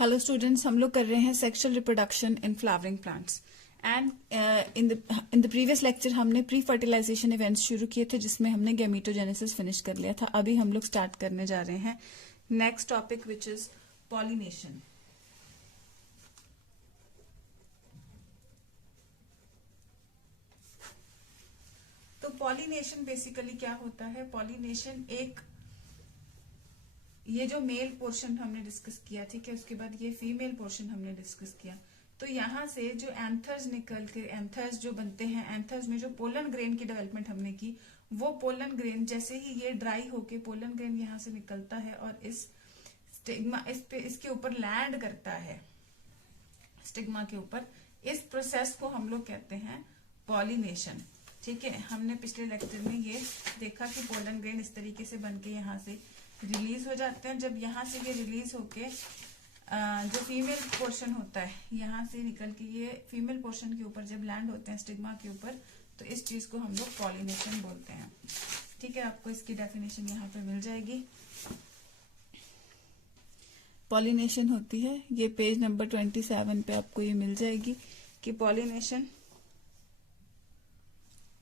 Hello students, हम लोग कर रहे हैं sexual reproduction in flowering plants and in the previous lecture हमने प्री फर्टिलाइजेशन इवेंट्स शुरू किए थे जिसमें हमने गैमीटोजेनेसिस फिनिश कर लिया था। अभी हम लोग स्टार्ट करने जा रहे हैं next topic which is pollination. तो पॉलिनेशन बेसिकली क्या होता है? पॉलिनेशन एक, ये जो मेल पोर्शन हमने डिस्कस किया, ठीक है, उसके बाद ये फीमेल पोर्शन हमने डिस्कस किया। तो यहाँ से जो एंथर्स निकल के, एंथर्स जो बनते हैं, एंथर्स में जो पोलन ग्रेन की डेवलपमेंट हमने की, वो पोलन ग्रेन जैसे ही ये ड्राई होके पोलन ग्रेन यहाँ से निकलता है और इस स्टिग्मा इसके ऊपर लैंड करता है, स्टिग्मा के ऊपर, इस प्रोसेस को हम लोग कहते हैं पॉलिनेशन। ठीक है, हमने पिछले लेक्चर में ये देखा कि पोलन ग्रेन इस तरीके से बन के यहाँ से रिलीज हो जाते हैं। जब यहाँ से ये रिलीज होके जो फीमेल पोर्शन होता है यहाँ से निकल के ये फीमेल पोर्शन के ऊपर जब लैंड होते हैं स्टिग्मा के ऊपर, तो इस चीज को हम लोग पॉलिनेशन बोलते हैं। ठीक है, आपको इसकी डेफिनेशन यहाँ पे मिल जाएगी। पॉलिनेशन होती है, ये पेज नंबर 27 पे आपको ये मिल जाएगी कि pollination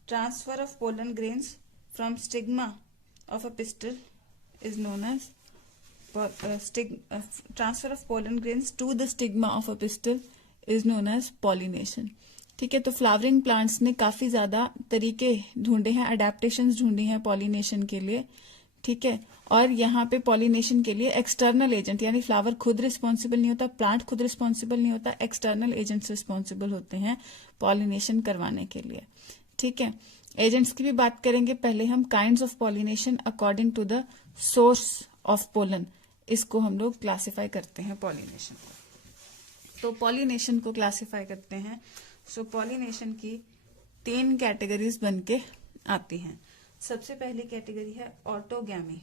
transfer of pollen grains from stigma of a pistol is known as transfer of pollen grains to the stigma of a pistil is known as pollination। ठीक है, तो फ्लावरिंग प्लांट्स ने काफी ज्यादा तरीके ढूंढे हैं, अडेप्टेशंस ढूंढी हैं पॉलिनेशन के लिए। ठीक है, और यहाँ पे पॉलिनेशन के लिए एक्सटर्नल एजेंट, यानी फ्लावर खुद रिस्पॉन्सिबल नहीं होता, प्लांट खुद रिस्पॉन्सिबल नहीं होता, एक्सटर्नल एजेंट्स रिस्पॉन्सिबल होते हैं पॉलिनेशन करवाने के लिए। ठीक है, एजेंट्स की भी बात करेंगे। पहले हम kinds of pollination according to the source of pollen, इसको हम लोग क्लासिफाई करते हैं पॉलिनेशन को। तो पॉलिनेशन को क्लासिफाई करते हैं। सो पॉलिनेशन की 3 कैटेगरीज बन के आती हैं। सबसे पहली कैटेगरी है ऑटोगैमी।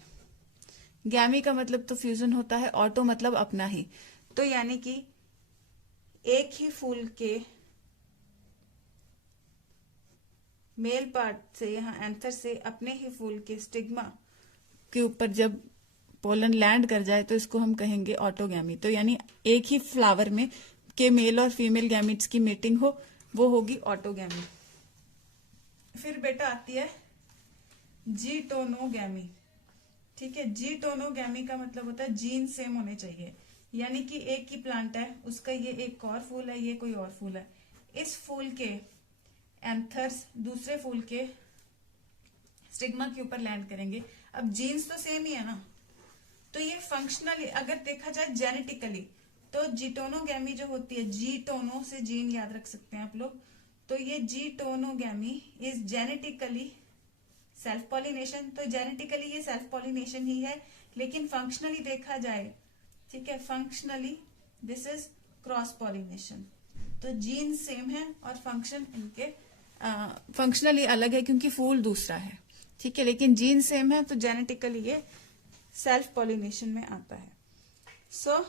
गैमी का मतलब तो फ्यूजन होता है, ऑटो मतलब अपना ही, तो यानी कि एक ही फूल के मेल पार्ट से, यहाँ एंथर से अपने ही फूल के स्टिग्मा के ऊपर जब पोलन लैंड कर जाए तो इसको हम कहेंगे ऑटोगैमी। तो यानी एक ही फ्लावर में के मेल और फीमेल गैमिट्स की मीटिंग हो, वो होगी ऑटोगैमी। फिर बेटा आती है जीटोनोगैमी। ठीक है, जीटोनोगैमी का मतलब होता है जीन सेम होने चाहिए, यानी कि एक ही प्लांट है, उसका ये एक और फूल है, ये कोई और फूल है, इस फूल के एंथर्स दूसरे फूल के स्टिग्मा के ऊपर लैंड करेंगे। अब जीन्स तो सेम ही है ना, तो ये फंक्शनली अगर देखा जाए जेनेटिकली, तो जीटोनोगैमी जो होती है, जीटोनो से जीन याद रख सकते हैं आप लोग, तो ये जीटोनोगैमी इज जेनेटिकली सेल्फ पॉलिनेशन। तो जेनेटिकली ये सेल्फ पॉलिनेशन ही है, लेकिन फंक्शनली देखा जाए, ठीक है, functionally this is cross pollination. तो जीन सेम है और फंक्शन इनके फंक्शनली अलग है क्योंकि फूल दूसरा है। ठीक है, लेकिन जीन सेम है, तो जेनेटिकली ये सेल्फ पॉलिनेशन में आता है। सो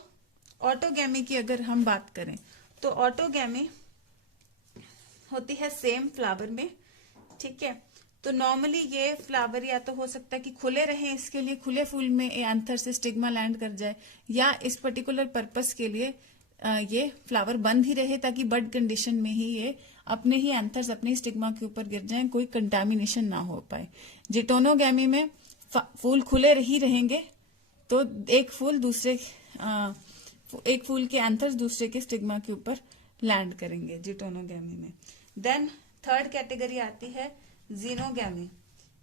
ऑटोगैमी की अगर हम बात करें तो ऑटोगैमी होती है सेम फ्लावर में। ठीक है, तो नॉर्मली ये फ्लावर या तो हो सकता है कि खुले रहें, इसके लिए खुले फूल में एंथर से स्टिग्मा लैंड कर जाए, या इस पर्टिकुलर पर्पस के लिए ये फ्लावर बंद ही रहे ताकि बड कंडीशन में ही ये अपने ही एंथर्स अपने ही स्टिग्मा के ऊपर गिर जाएं, कोई कंटामिनेशन ना हो पाए। जीटोनोगैमी में फूल खुले ही रहेंगे, तो एक फूल के एंथर्स दूसरे के स्टिग्मा के ऊपर लैंड करेंगे जीटोनोगैमी में। देन थर्ड कैटेगरी आती है जीनोगैमी।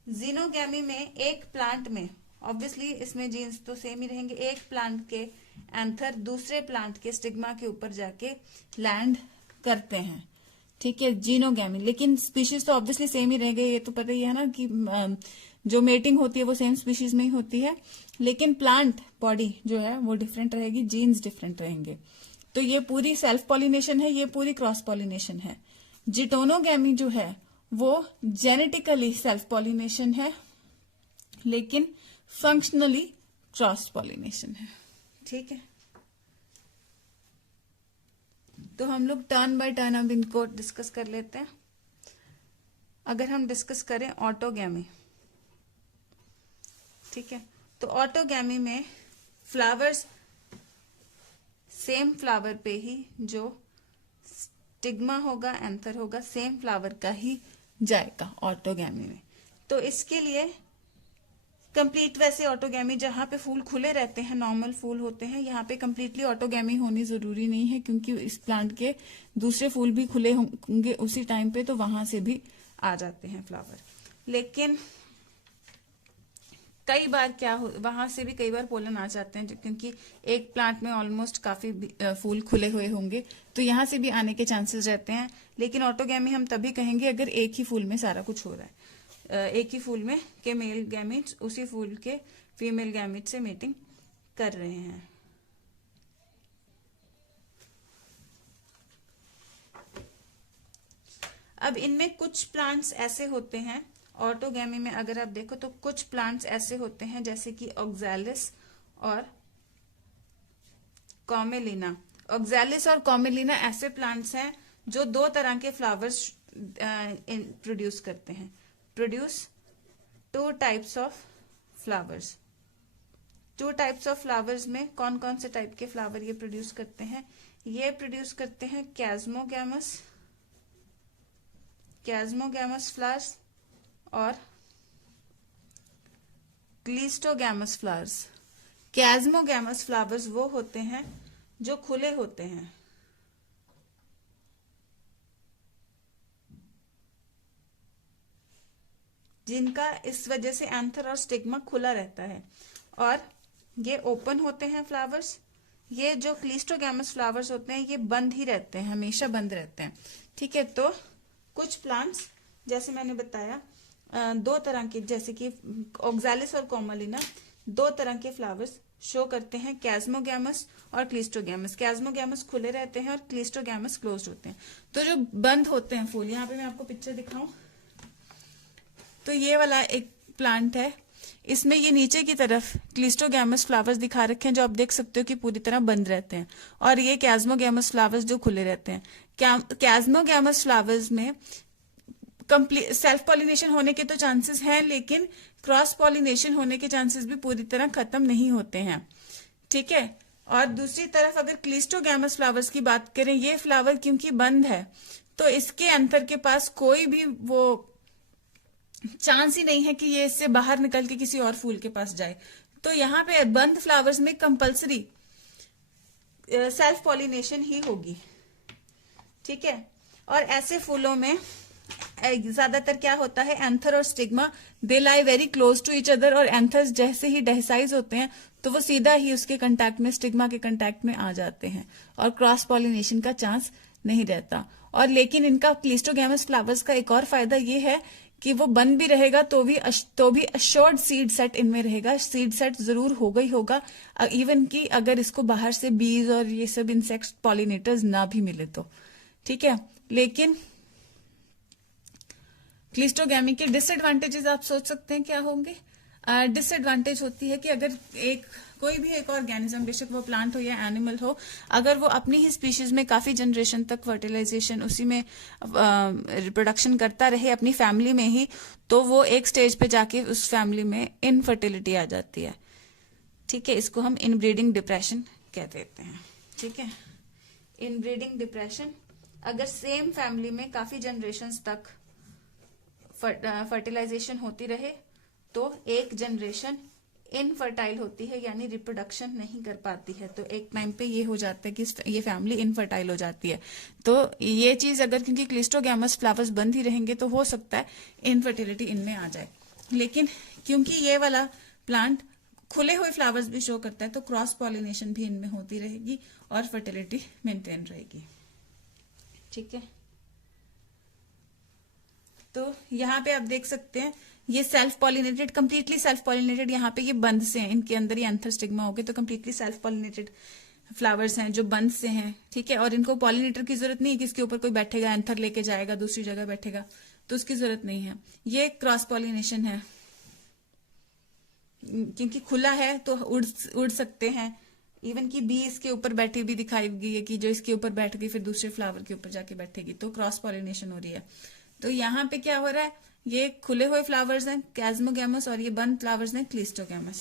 जीनोगैमी में एक प्लांट में, ऑब्वियसली इसमें जीन्स तो सेम ही रहेंगे, एक प्लांट के एंथर दूसरे प्लांट के स्टिग्मा के ऊपर जाके लैंड करते हैं। ठीक है, जीनोगैमी, लेकिन स्पीशीज तो ऑब्वियसली सेम ही रहेंगे, ये तो पता ही है ना कि जो मेटिंग होती है वो सेम स्पीशीज में ही होती है, लेकिन प्लांट बॉडी जो है वो डिफरेंट रहेगी, जीन्स डिफरेंट रहेंगे। तो ये पूरी सेल्फ पॉलिनेशन है, ये पूरी क्रॉस पॉलिनेशन है। जीटोनोगैमी जो है वो जेनेटिकली सेल्फ पॉलिनेशन है, लेकिन फंक्शनली क्रॉस पॉलिनेशन है। ठीक है, तो हम लोग टर्न बाय टर्न अब इनको डिस्कस कर लेते हैं। अगर हम डिस्कस करें ऑटोगैमी, ठीक है, तो ऑटोगैमी में फ्लावर्स सेम फ्लावर पे ही जो स्टिग्मा होगा, एंथर होगा, सेम फ्लावर का ही जाएगा ऑटोगैमी में। तो इसके लिए कंप्लीट, वैसे ऑटोगैमी जहां पे फूल खुले रहते हैं, नॉर्मल फूल होते हैं, यहाँ पे कंप्लीटली ऑटोगैमी होनी जरूरी नहीं है, क्योंकि इस प्लांट के दूसरे फूल भी खुले होंगे उसी टाइम पे, तो वहां से भी आ जाते हैं फ्लावर। लेकिन कई बार क्या हो, वहां से भी कई बार पोलन आ जाते हैं, क्योंकि एक प्लांट में ऑलमोस्ट काफी फूल खुले हुए होंगे, तो यहाँ से भी आने के चांसेस रहते हैं। लेकिन ऑटोगैमी हम तभी कहेंगे अगर एक ही फूल में सारा कुछ हो रहा है, एक ही फूल में के मेल गैमीट्स उसी फूल के फीमेल गैमीट से मीटिंग कर रहे हैं। अब इनमें कुछ प्लांट्स ऐसे होते हैं ऑटोगैमी में, अगर आप देखो तो कुछ प्लांट्स ऐसे होते हैं जैसे कि ऑक्सैलिस और कॉमेलिना। ऑक्सैलिस और कॉमेलिना ऐसे प्लांट्स हैं जो दो तरह के फ्लावर्स प्रोड्यूस करते हैं, produce two types of flowers. Two types of flowers में कौन कौन से टाइप के फ्लावर ये प्रोड्यूस करते हैं? ये प्रोड्यूस करते हैं कैस्मोगैमस, कैस्मोगैमस फ्लावर्स और क्लिस्टोगैमस फ्लावर्स। कैस्मोगैमस फ्लावर्स वो होते हैं जो खुले होते हैं, जिनका इस वजह से एंथर और स्टिग्मा खुला रहता है, और ये ओपन होते हैं फ्लावर्स। ये जो क्लिस्टोगैमस फ्लावर्स होते हैं ये बंद ही रहते हैं, हमेशा बंद रहते हैं। ठीक है, तो कुछ प्लांट्स जैसे मैंने बताया दो तरह के, जैसे कि ऑक्सैलिस और कॉमेलिना, दो तरह के फ्लावर्स शो करते हैं, कैस्मोगैमस और क्लिस्टोगैमस। कैस्मोगैमस खुले रहते हैं और क्लिस्टोगैमस क्लोज्ड होते हैं। तो जो बंद होते हैं फूल, यहाँ पे मैं आपको पिक्चर दिखाऊं तो ये वाला एक प्लांट है, इसमें ये नीचे की तरफ क्लिस्टोगैमस फ्लावर्स दिखा रखे हैं जो आप देख सकते हो कि पूरी तरह बंद रहते हैं, और ये कैस्मोगैमस फ्लावर्स जो खुले रहते हैं। कैस्मोगैमस फ्लावर्स में कंप्लीट सेल्फ पॉलिनेशन होने के तो चांसेस हैं, लेकिन क्रॉस पॉलिनेशन होने के चांसेस भी पूरी तरह खत्म नहीं होते हैं। ठीक है, और दूसरी तरफ अगर क्लिस्टोगैमस फ्लावर्स की बात करें, ये फ्लावर क्योंकि बंद है तो इसके अंतर के पास कोई भी वो चांस ही नहीं है कि ये इससे बाहर निकल के किसी और फूल के पास जाए। तो यहाँ पे बंद फ्लावर्स में कंपल्सरी सेल्फ पॉलिनेशन ही होगी। ठीक है, और ऐसे फूलों में ज्यादातर क्या होता है, एंथर और stigma they lie very close to each other, और एंथर्स जैसे ही डेसाइज होते हैं तो वो सीधा ही उसके कांटेक्ट में, स्टिग्मा के कांटेक्ट में आ जाते हैं, और क्रॉस पॉलिनेशन का चांस नहीं रहता। और लेकिन इनका क्लिस्टोगैमस फ्लावर्स का एक और फायदा ये है कि वो बंद भी रहेगा तो भी अश्योर्ड सीड सेट इनमें रहेगा, सीड सेट जरूर होगा ही होगा, इवन कि अगर इसको बाहर से बीज और ये सब इंसेक्ट पॉलिनेटर्स ना भी मिले तो। ठीक है, लेकिन क्लिस्टोगैमी के डिसएडवांटेजेस आप सोच सकते हैं क्या होंगे? डिसएडवांटेज होती है कि अगर कोई भी एक ऑर्गेनिज्म, बेशक वो प्लांट हो या एनिमल हो, अगर वो अपनी ही स्पीशीज में काफी जनरेशन तक फर्टिलाइजेशन, उसी में रिप्रोडक्शन करता रहे अपनी फैमिली में ही, तो वो एक स्टेज पे जाके उस फैमिली में इनफर्टिलिटी आ जाती है। ठीक है, इसको हम इनब्रीडिंग डिप्रेशन कह देते हैं। ठीक है, इनब्रीडिंग डिप्रेशन, अगर सेम फैमिली में काफी जनरेशन तक फर्टिलाइजेशन होती रहे तो एक जनरेशन इनफर्टाइल होती है, यानी रिप्रोडक्शन नहीं कर पाती है, तो एक टाइम पे ये हो जाता है कि ये फैमिली इनफर्टाइल हो जाती है। तो ये चीज अगर, क्योंकि क्लिस्टोगैमस फ्लावर्स बंद ही रहेंगे तो हो सकता है इनफर्टिलिटी इनमें आ जाए, लेकिन क्योंकि ये वाला प्लांट खुले हुए फ्लावर्स भी शो करता है तो क्रॉस पॉलिनेशन भी इनमें होती रहेगी और फर्टिलिटी मेंटेन रहेगी। ठीक है, तो यहाँ पे आप देख सकते हैं ये self pollinated, completely self pollinated, यहाँ पे ये बंद से हैं, इनके अंदर ये एंथर स्टिग्मा हो गए, तो कंप्लीटली सेल्फ पॉलिनेटेड फ्लावर्स हैं जो बंद से हैं। ठीक है, और इनको पॉलिनेटर की जरूरत नहीं है कि इसके ऊपर कोई बैठेगा, एंथर लेके जाएगा दूसरी जगह बैठेगा, तो उसकी जरूरत नहीं है। ये क्रॉस पॉलिनेशन है, क्योंकि खुला है तो उड़ सकते हैं, इवन की बी इसके ऊपर बैठी भी दिखाई गई है कि जो इसके ऊपर बैठ गई फिर दूसरे फ्लावर के ऊपर जाके बैठेगी, तो क्रॉस पॉलिनेशन हो रही है। तो यहाँ पे क्या हो रहा है, ये खुले हुए फ्लावर्स हैं कैस्मोगैमस और ये बंद फ्लावर्स हैं क्लिस्टोगैमस।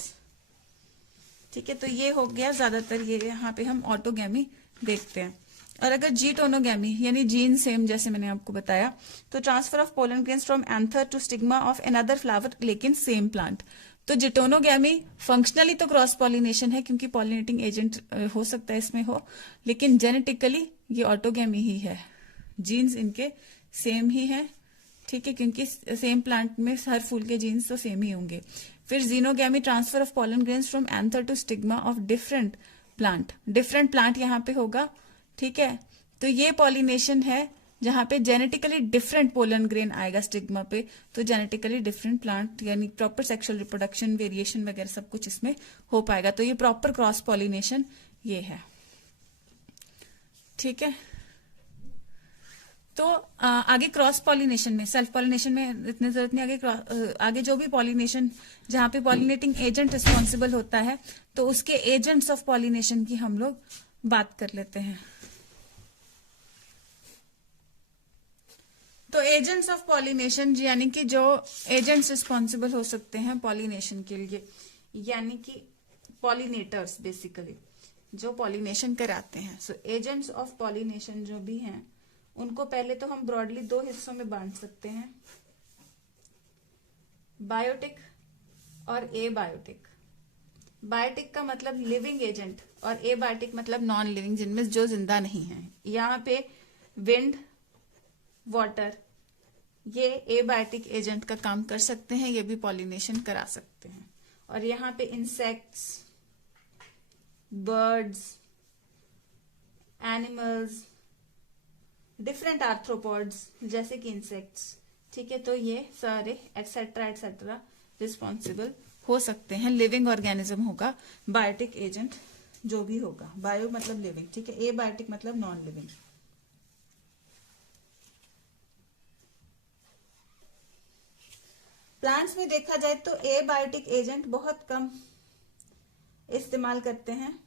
ठीक है, तो ये हो गया ज्यादातर, ये यहाँ पे हम ऑटोगैमी देखते हैं। और अगर जी टोनोगैमी यानी जीन सेम, जैसे मैंने आपको बताया, तो transfer of pollen grains from anther to stigma of another flower लेकिन सेम प्लांट। तो जिटोनोगैमी फंक्शनली तो क्रॉस पॉलिनेशन है, क्योंकि पॉलिनेटिंग एजेंट हो सकता है इसमें हो, लेकिन जेनेटिकली ये ऑटोगैमी ही है, जीन्स इनके सेम ही है। ठीक है, क्योंकि सेम प्लांट में हर फूल के जीन्स तो सेम ही होंगे। फिर xenogamy, transfer of pollen grains from anther to stigma of different plant. Different plant यहाँ पे होगा। ठीक है, तो ये पॉलिनेशन है जहां पे जेनेटिकली डिफरेंट पोलन ग्रेन आएगा स्टिग्मा पे, तो जेनेटिकली डिफरेंट प्लांट यानी प्रॉपर सेक्सुअल रिप्रोडक्शन, वेरिएशन वगैरह सब कुछ इसमें हो पाएगा। तो ये प्रॉपर क्रॉस पॉलिनेशन ये है। ठीक है, तो आगे क्रॉस पॉलिनेशन में, सेल्फ पॉलिनेशन में इतनी जरूरत नहीं, आगे जो भी पॉलिनेशन जहां पे पॉलिनेटिंग एजेंट रिस्पॉन्सिबल होता है, तो उसके एजेंट्स ऑफ पॉलिनेशन की हम लोग बात कर लेते हैं। तो एजेंट्स ऑफ पॉलिनेशन यानी कि जो एजेंट्स रिस्पॉन्सिबल हो सकते हैं पॉलिनेशन के लिए, यानी कि पॉलिनेटर्स बेसिकली जो पॉलिनेशन कराते हैं। सो एजेंट्स ऑफ पॉलिनेशन जो भी हैं, उनको पहले तो हम ब्रॉडली दो हिस्सों में बांट सकते हैं, बायोटिक और एबायोटिक। बायोटिक का मतलब लिविंग एजेंट और एबायोटिक मतलब नॉन लिविंग, जिनमें जो जिंदा नहीं है। यहाँ पे विंड, वाटर, ये एबायोटिक एजेंट का काम कर सकते हैं, ये भी पॉलिनेशन करा सकते हैं। और यहाँ पे insects, birds, animals, different arthropods जैसे कि इंसेक्ट्स। ठीक है, तो ये सारे एक्सेट्रा एक्सेट्रा रिस्पॉन्सिबल हो सकते हैं। लिविंग ऑर्गेनिज्म होगा बायोटिक एजेंट जो भी होगा। बायो मतलब लिविंग, ठीक है, एबायोटिक मतलब नॉन लिविंग। प्लांट्स में देखा जाए तो एबायोटिक एजेंट बहुत कम इस्तेमाल करते हैं।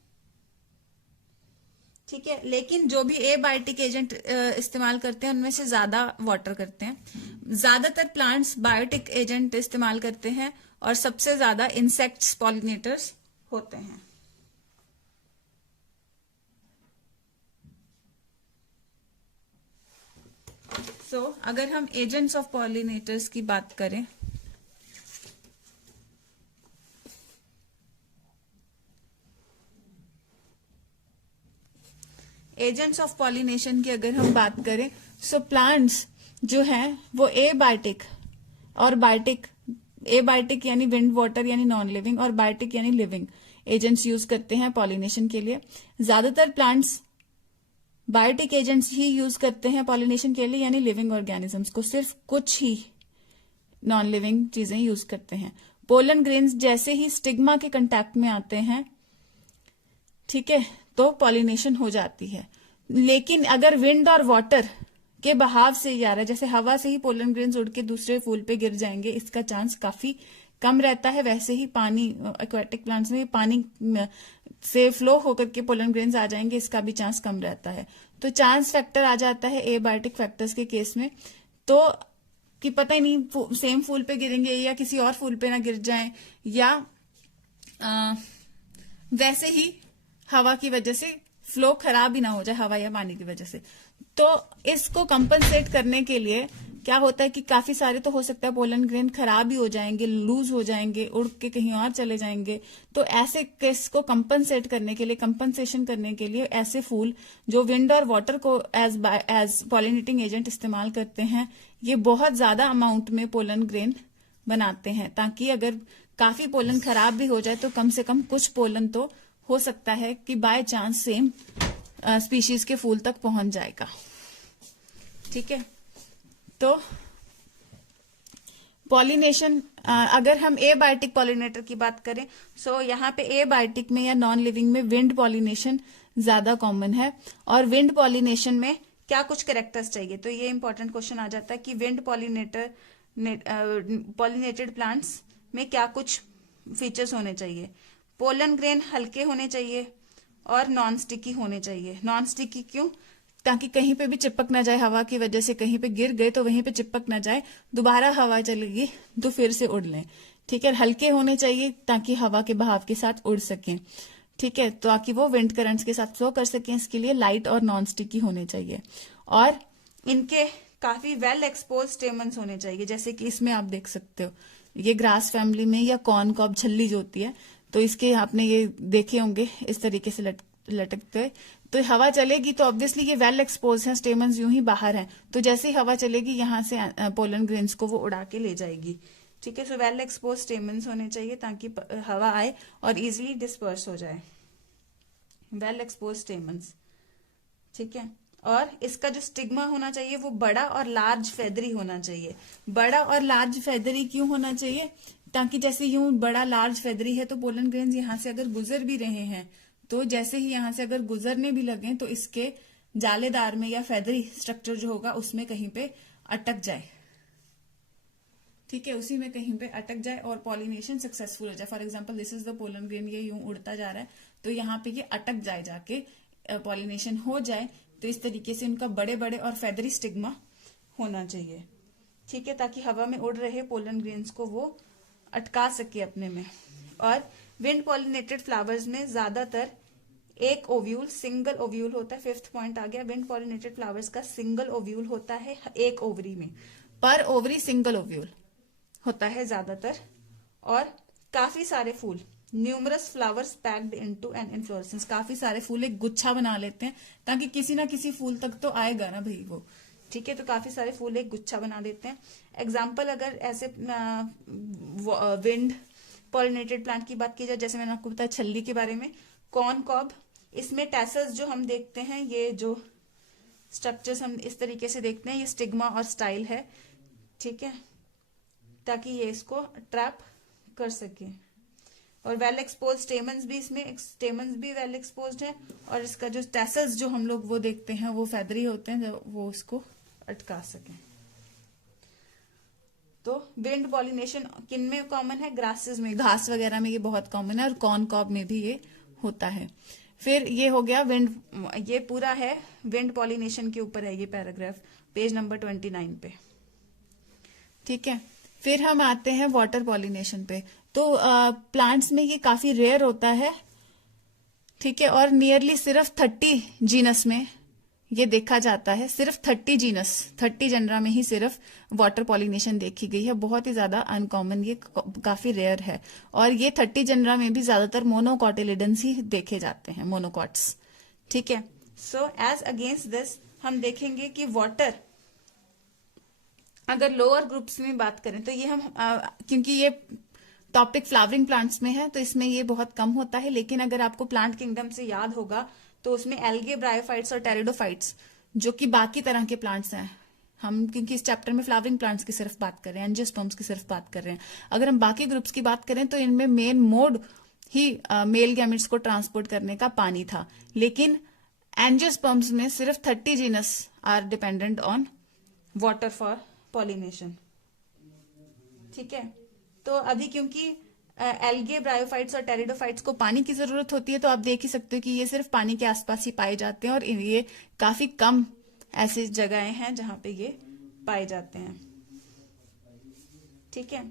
ठीक है, लेकिन जो भी एबायोटिक एजेंट इस्तेमाल करते हैं उनमें से ज्यादा वाटर करते हैं। ज्यादातर प्लांट्स बायोटिक एजेंट इस्तेमाल करते हैं और सबसे ज्यादा इंसेक्ट्स पॉलिनेटर्स होते हैं। अगर हम एजेंट्स ऑफ पॉलिनेटर्स की बात करें, एजेंट्स ऑफ पॉलिनेशन की अगर हम बात करें, सो प्लांट्स जो हैं वो एबायोटिक और बायोटिक, एबायोटिक यानी विंड, वाटर यानी नॉन लिविंग, और बायोटिक यानी लिविंग एजेंट्स यूज करते हैं पॉलिनेशन के लिए। ज्यादातर प्लांट्स बायोटिक एजेंट्स ही यूज करते हैं पॉलिनेशन के लिए, यानी लिविंग ऑर्गेनिजम्स को, सिर्फ कुछ ही नॉन लिविंग चीजें यूज करते हैं। पोलन ग्रेन्स जैसे ही स्टिग्मा के कंटैक्ट में आते हैं, ठीक है, तो पॉलिनेशन हो जाती है। लेकिन अगर विंड और वाटर के बहाव से जा रहा है, जैसे हवा से ही पोलन ग्रेन्स उड़ के दूसरे फूल पे गिर जाएंगे, इसका चांस काफी कम रहता है। वैसे ही पानी, एक्वाटिक प्लांट्स में पानी से फ्लो होकर के पोलन ग्रेन्स आ जाएंगे, इसका भी चांस कम रहता है। तो चांस फैक्टर आ जाता है एबायोटिक फैक्टर्स के केस में, तो कि पता ही नहीं सेम फूल पे गिरेंगे या किसी और फूल पे ना गिर जाएं, या वैसे ही हवा की वजह से फ्लो खराब ही ना हो जाए, हवा या पानी की वजह से। तो इसको कंपनसेट करने के लिए क्या होता है कि काफी सारे तो हो सकता है पोलन ग्रेन खराब ही हो जाएंगे, लूज हो जाएंगे, उड़ के कहीं और चले जाएंगे। तो ऐसे केस को कंपनसेट करने के लिए, कंपनसेशन करने के लिए ऐसे फूल जो विंड और वाटर को एज पॉलिनेटिंग एजेंट इस्तेमाल करते हैं, ये बहुत ज्यादा अमाउंट में पोलन ग्रेन बनाते हैं, ताकि अगर काफी पोलन खराब भी हो जाए तो कम से कम कुछ पोलन तो हो सकता है कि बाय चांस सेम स्पीशीज के फूल तक पहुंच जाएगा। ठीक है, तो पॉलिनेशन, अगर हम एबायोटिक पॉलिनेटर की बात करें, सो यहाँ पे एबायोटिक में या नॉन लिविंग में विंड पॉलिनेशन ज्यादा कॉमन है। और विंड पॉलिनेशन में क्या कुछ कैरेक्टर्स चाहिए, तो ये इंपॉर्टेंट क्वेश्चन आ जाता है कि विंड पॉलिनेटेड प्लांट्स में क्या कुछ फीचर्स होने चाहिए। पोलन ग्रेन हल्के होने चाहिए और नॉन स्टिकी होने चाहिए। नॉन स्टिकी क्यों? ताकि कहीं पे भी चिपक ना जाए, हवा की वजह से कहीं पे गिर गए तो वहीं पे चिपक ना जाए, दोबारा हवा चलेगी तो फिर से उड़ लें। ठीक है, हल्के होने चाहिए ताकि हवा के बहाव के साथ उड़ सकें। ठीक है, तो ताकि वो विंड करंट्स के साथ फ्लो कर सकें, इसके लिए लाइट और नॉन स्टिकी होने चाहिए। और इनके काफी वेल एक्सपोज स्टेमन्स होने चाहिए, जैसे कि इसमें आप देख सकते हो, ये ग्रास फैमिली में या कॉर्न कॉब छल्ली जो होती है, तो इसके आपने ये देखे होंगे इस तरीके से लटकते हुए। तो हवा चलेगी तो ऑब्वियसली ये वेल एक्सपोज है, स्टेमन्स यूं ही बाहर हैं, तो जैसे ही हवा चलेगी यहाँ से पोलन ग्रेन्स को वो उड़ा के ले जाएगी। ठीक है, सो वेल एक्सपोज स्टेमन्स होने चाहिए ताकि हवा आए और इजिली डिस्पर्स हो जाए। Well expose stamens. ठीक है, और इसका जो स्टिग्मा होना चाहिए वो बड़ा और लार्ज फेदरी होना चाहिए। बड़ा और लार्ज फेदरी क्यों होना चाहिए? ताकि जैसे यूं बड़ा लार्ज फेदरी है तो पोलन ग्रेन्स यहाँ से अगर गुजर भी रहे हैं, तो जैसे ही यहाँ से अगर गुजरने भी लगे तो इसके जालेदार में या फेदरी स्ट्रक्चर जो होगा उसमें कहीं पे अटक जाए। ठीक है, उसी में कहीं पे अटक जाए और पॉलिनेशन सक्सेसफुल हो जाए। For example this is the pollen grain, ये यूं उड़ता जा रहा है तो यहाँ पे ये अटक जाए, जाके पॉलिनेशन हो जाए। तो इस तरीके से उनका बड़े बड़े और फेदरी स्टिग्मा होना चाहिए। ठीक है, ताकि हवा में उड़ रहे पोलन ग्रेन्स को वो अटका सके अपने में। और विंड पॉलिनेटेड फ्लावर्स में ज्यादातर एक ओव्यूल, सिंगल ओव्यूल होता है। फिफ्थ पॉइंट आ गया, विंड पॉलिनेटेड फ्लावर्स का सिंगल ओव्यूल होता है एक ओवरी में, पर ओवरी सिंगल ओव्यूल होता है ज्यादातर। और काफी सारे फूल, numerous flowers packed into an inflorescence, काफी सारे फूल एक गुच्छा बना लेते हैं ताकि किसी ना किसी फूल तक तो आएगा ना भाई वो। ठीक है, तो काफी सारे फूल एक गुच्छा बना देते हैं। एग्जाम्पल अगर ऐसे विंड पॉलिनेटेड प्लांट की बात की जाए, जैसे मैंने आपको बताया छल्ली के बारे में, कॉर्न कॉब, इसमें टैसल्स जो हम देखते हैं, ये जो स्ट्रक्चर्स हम इस तरीके से देखते हैं, ये स्टिग्मा और स्टाइल है। ठीक है, ताकि ये इसको ट्रैप कर सके। और वेल एक्सपोज स्टेमन्स भी, इसमें स्टेमन्स भी वेल एक्सपोज्ड है, और इसका जो टैसल्स जो हम लोग वो देखते हैं वो फेदरी होते हैं, जो वो इसको अटका सके। तो विंड पॉलिनेशन किन में कॉमन है? ग्रासेस में, घास वगैरह में ये बहुत कॉमन है, और कॉर्न कॉब में भी ये होता है। फिर ये हो गया विंड, ये पूरा है विंड पॉलिनेशन के ऊपर है ये पैराग्राफ, पेज नंबर 29 पे। ठीक है, फिर हम आते हैं वाटर पॉलिनेशन पे। तो प्लांट्स में ये काफी रेयर होता है। ठीक है, और नियरली सिर्फ 30 जीनस में ये देखा जाता है, सिर्फ 30 जीनस, 30 जनरा में ही सिर्फ वाटर पॉलिनेशन देखी गई है। बहुत ही ज्यादा अनकॉमन, ये काफी रेयर है। और ये 30 जनरा में भी ज्यादातर मोनोकॉटिलिडन्स ही देखे जाते हैं, मोनोकॉट्स। ठीक है, सो एज अगेंस्ट दिस हम देखेंगे कि वाटर, अगर लोअर ग्रुप्स में बात करें तो ये हम क्योंकि ये टॉपिक फ्लावरिंग प्लांट्स में है तो इसमें ये बहुत कम होता है, लेकिन अगर आपको प्लांट किंगडम से याद होगा तो उसमें एल्गे, ब्रायोफाइट्स और टेरिडोफाइट्स, जो कि बाकी तरह के प्लांट्स हैं, हम क्योंकि इस चैप्टर में फ्लावरिंग प्लांट्स की सिर्फ बात कर रहे हैं, एंजियोस्पर्म्स की सिर्फ बात कर रहे हैं। अगर हम बाकी ग्रुप्स की बात करें तो इनमें मेन मोड ही मेल गैमेट्स को ट्रांसपोर्ट करने का पानी था, लेकिन एंजियोस्पर्म्स में सिर्फ 30 genus are dependent on water for pollination. ठीक है, तो अभी क्योंकि एल्गे, ब्रायोफाइट्स और टेरिडोफाइट्स को पानी की जरूरत होती है, तो आप देख ही सकते हो कि ये सिर्फ पानी के आसपास ही पाए जाते हैं, और ये काफी कम ऐसी जगहें हैं जहां पे ये पाए जाते हैं। ठीक है,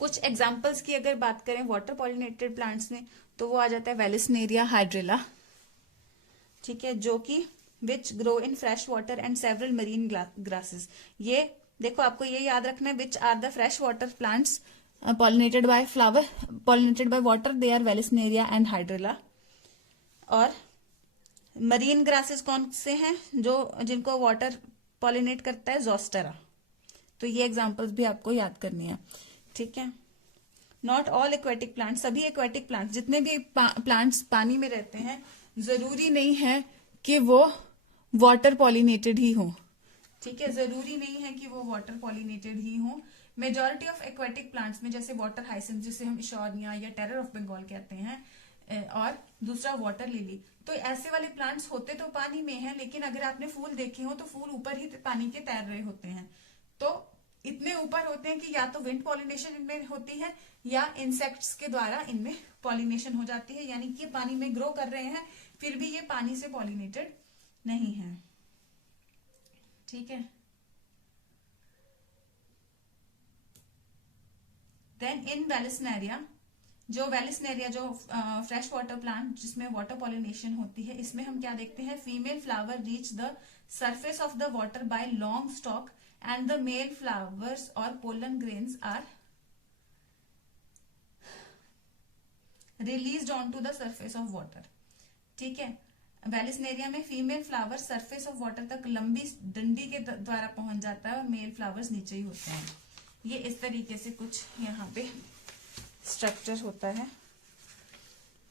कुछ एग्जांपल्स की अगर बात करें वाटर पॉलिनेटेड प्लांट्स में, तो वो आ जाता है वेलिस्नेरिया हाइड्रेला। ठीक है, जो कि which grow in fresh water and several marine grasses. ये देखो, आपको ये याद रखना है, which are the fresh water plants pollinated by flower, pollinated by water, they are Vallisneria and Hydrilla. और मरीन ग्रासेस कौन से हैं जो जिनको वाटर पॉलिनेट करता है? जोस्टेरा। तो ये एग्जांपल्स भी आपको याद करनी है। ठीक है, नॉट ऑल एक्वेटिक प्लांट्स, सभी एक्वेटिक प्लांट्स, जितने भी प्लांट्स पानी में रहते हैं, जरूरी नहीं है कि वो वाटर पॉलिनेटेड ही हो। ठीक है, जरूरी नहीं है कि वो वाटर पॉलिनेटेड ही हो। मेजॉरिटी ऑफ एक्वेटिक प्लांट्स में, जैसे वाटर हाइसिंथ जिसे हम इशोरनिया या टेरर ऑफ बंगाल कहते हैं, और दूसरा वाटर लिली, तो ऐसे वाले प्लांट्स होते तो पानी में हैं, लेकिन अगर आपने फूल देखे हो तो फूल ऊपर ही पानी के तैर रहे होते हैं। तो इतने ऊपर होते हैं कि या तो विंड पॉलिनेशन इनमें होती है या इंसेक्ट्स के द्वारा इनमें पॉलिनेशन हो जाती है, यानी कि पानी में ग्रो कर रहे हैं फिर भी ये पानी से पॉलिनेटेड नहीं है। ठीक है, देन इन वेलिस्नेरिया, जो फ्रेश वाटर प्लांट जिसमें वाटर पॉलिनेशन होती है, इसमें हम क्या देखते हैं, female flower reach the surface of the water by long stalk and the male flowers और pollen grains are released on to the surface of water. ठीक है, वेलिस्नेरिया में female flower surface of water तक लंबी डंडी के द्वारा पहुंच जाता है और मेल फ्लावर्स नीचे ही होते हैं। ये इस तरीके से कुछ यहाँ पे स्ट्रक्चर होता है।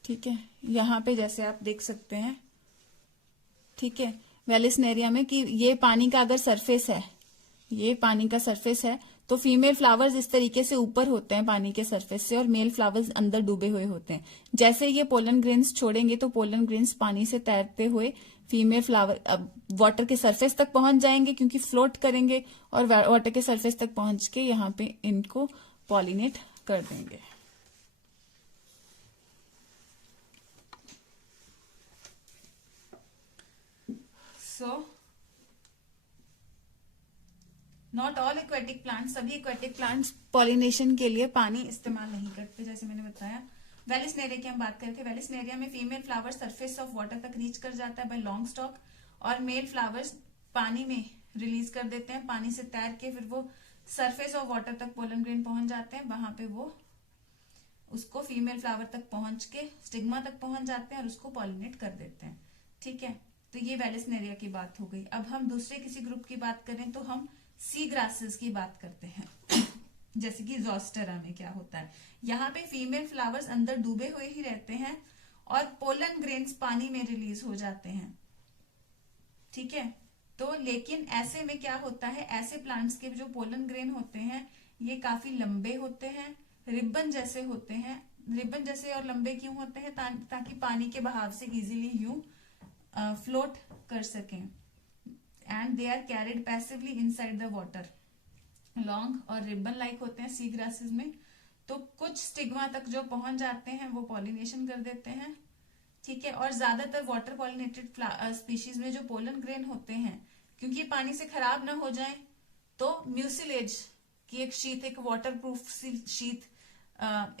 ठीक है, यहाँ पे जैसे आप देख सकते हैं, ठीक है, वेलिस्नेरिया में कि ये पानी का अगर सरफेस है, ये पानी का सरफेस है, तो फीमेल फ्लावर्स इस तरीके से ऊपर होते हैं पानी के सरफेस से और मेल फ्लावर्स अंदर डूबे हुए होते हैं। जैसे ये पोलन ग्रेन्स छोड़ेंगे तो पोलन ग्रेन्स पानी से तैरते हुए फीमेल फ्लावर वाटर के सरफेस तक पहुंच जाएंगे क्योंकि फ्लोट करेंगे, और वाटर के सरफेस तक पहुंच के यहाँ पे इनको पॉलिनेट कर देंगे। So not all aquatic plants, सभी एक्वेटिक प्लांट्स पॉलिनेशन के लिए पानी इस्तेमाल नहीं करते, जैसे मैंने बताया। वेलिस्नेरिया की हम बात करते हैं। वेलिस्नेरिया में female flower surface of water तक रीच कर जाता है बाय लॉन्ग स्टॉक, और मेल फ्लावर्स पानी में रिलीज कर देते हैं, पानी से तैर के फिर वो सरफेस ऑफ वाटर तक पोलन ग्रेन पहुंच जाते हैं, वहां पे वो उसको फीमेल फ्लावर तक पहुंच के स्टिग्मा तक पहुंच जाते हैं और उसको पॉलिनेट कर देते हैं। ठीक है, तो ये वेलिस्नेरिया की बात हो गई। अब हम दूसरे किसी ग्रुप की बात करें तो हम सी ग्रासेस की बात करते हैं। जैसे कि ज़ोस्टेरा में क्या होता है, यहाँ पे फीमेल फ्लावर्स अंदर डूबे हुए ही रहते हैं और पोलन ग्रेन्स पानी में रिलीज हो जाते हैं। ठीक है, तो लेकिन ऐसे में क्या होता है, ऐसे प्लांट्स के जो पोलन ग्रेन होते हैं ये काफी लंबे होते हैं, रिबन जैसे होते हैं। रिबन जैसे और लंबे क्यों होते हैं, ताकि पानी के बहाव से इजीली यूं फ्लोट कर सकें। And they are carried passively inside the water. Long और रिबन लाइक होते हैं सी ग्रासेस में, तो कुछ स्टिग्मा तक जो पहुंच जाते हैं वो पॉलिनेशन कर देते हैं। ठीक है, और ज्यादातर वाटर पॉलिनेटेड स्पीशीज में जो पोलन ग्रेन होते हैं, क्योंकि पानी से खराब ना हो जाए, तो म्यूसिलेज की एक शीट, एक वाटर प्रूफ शीट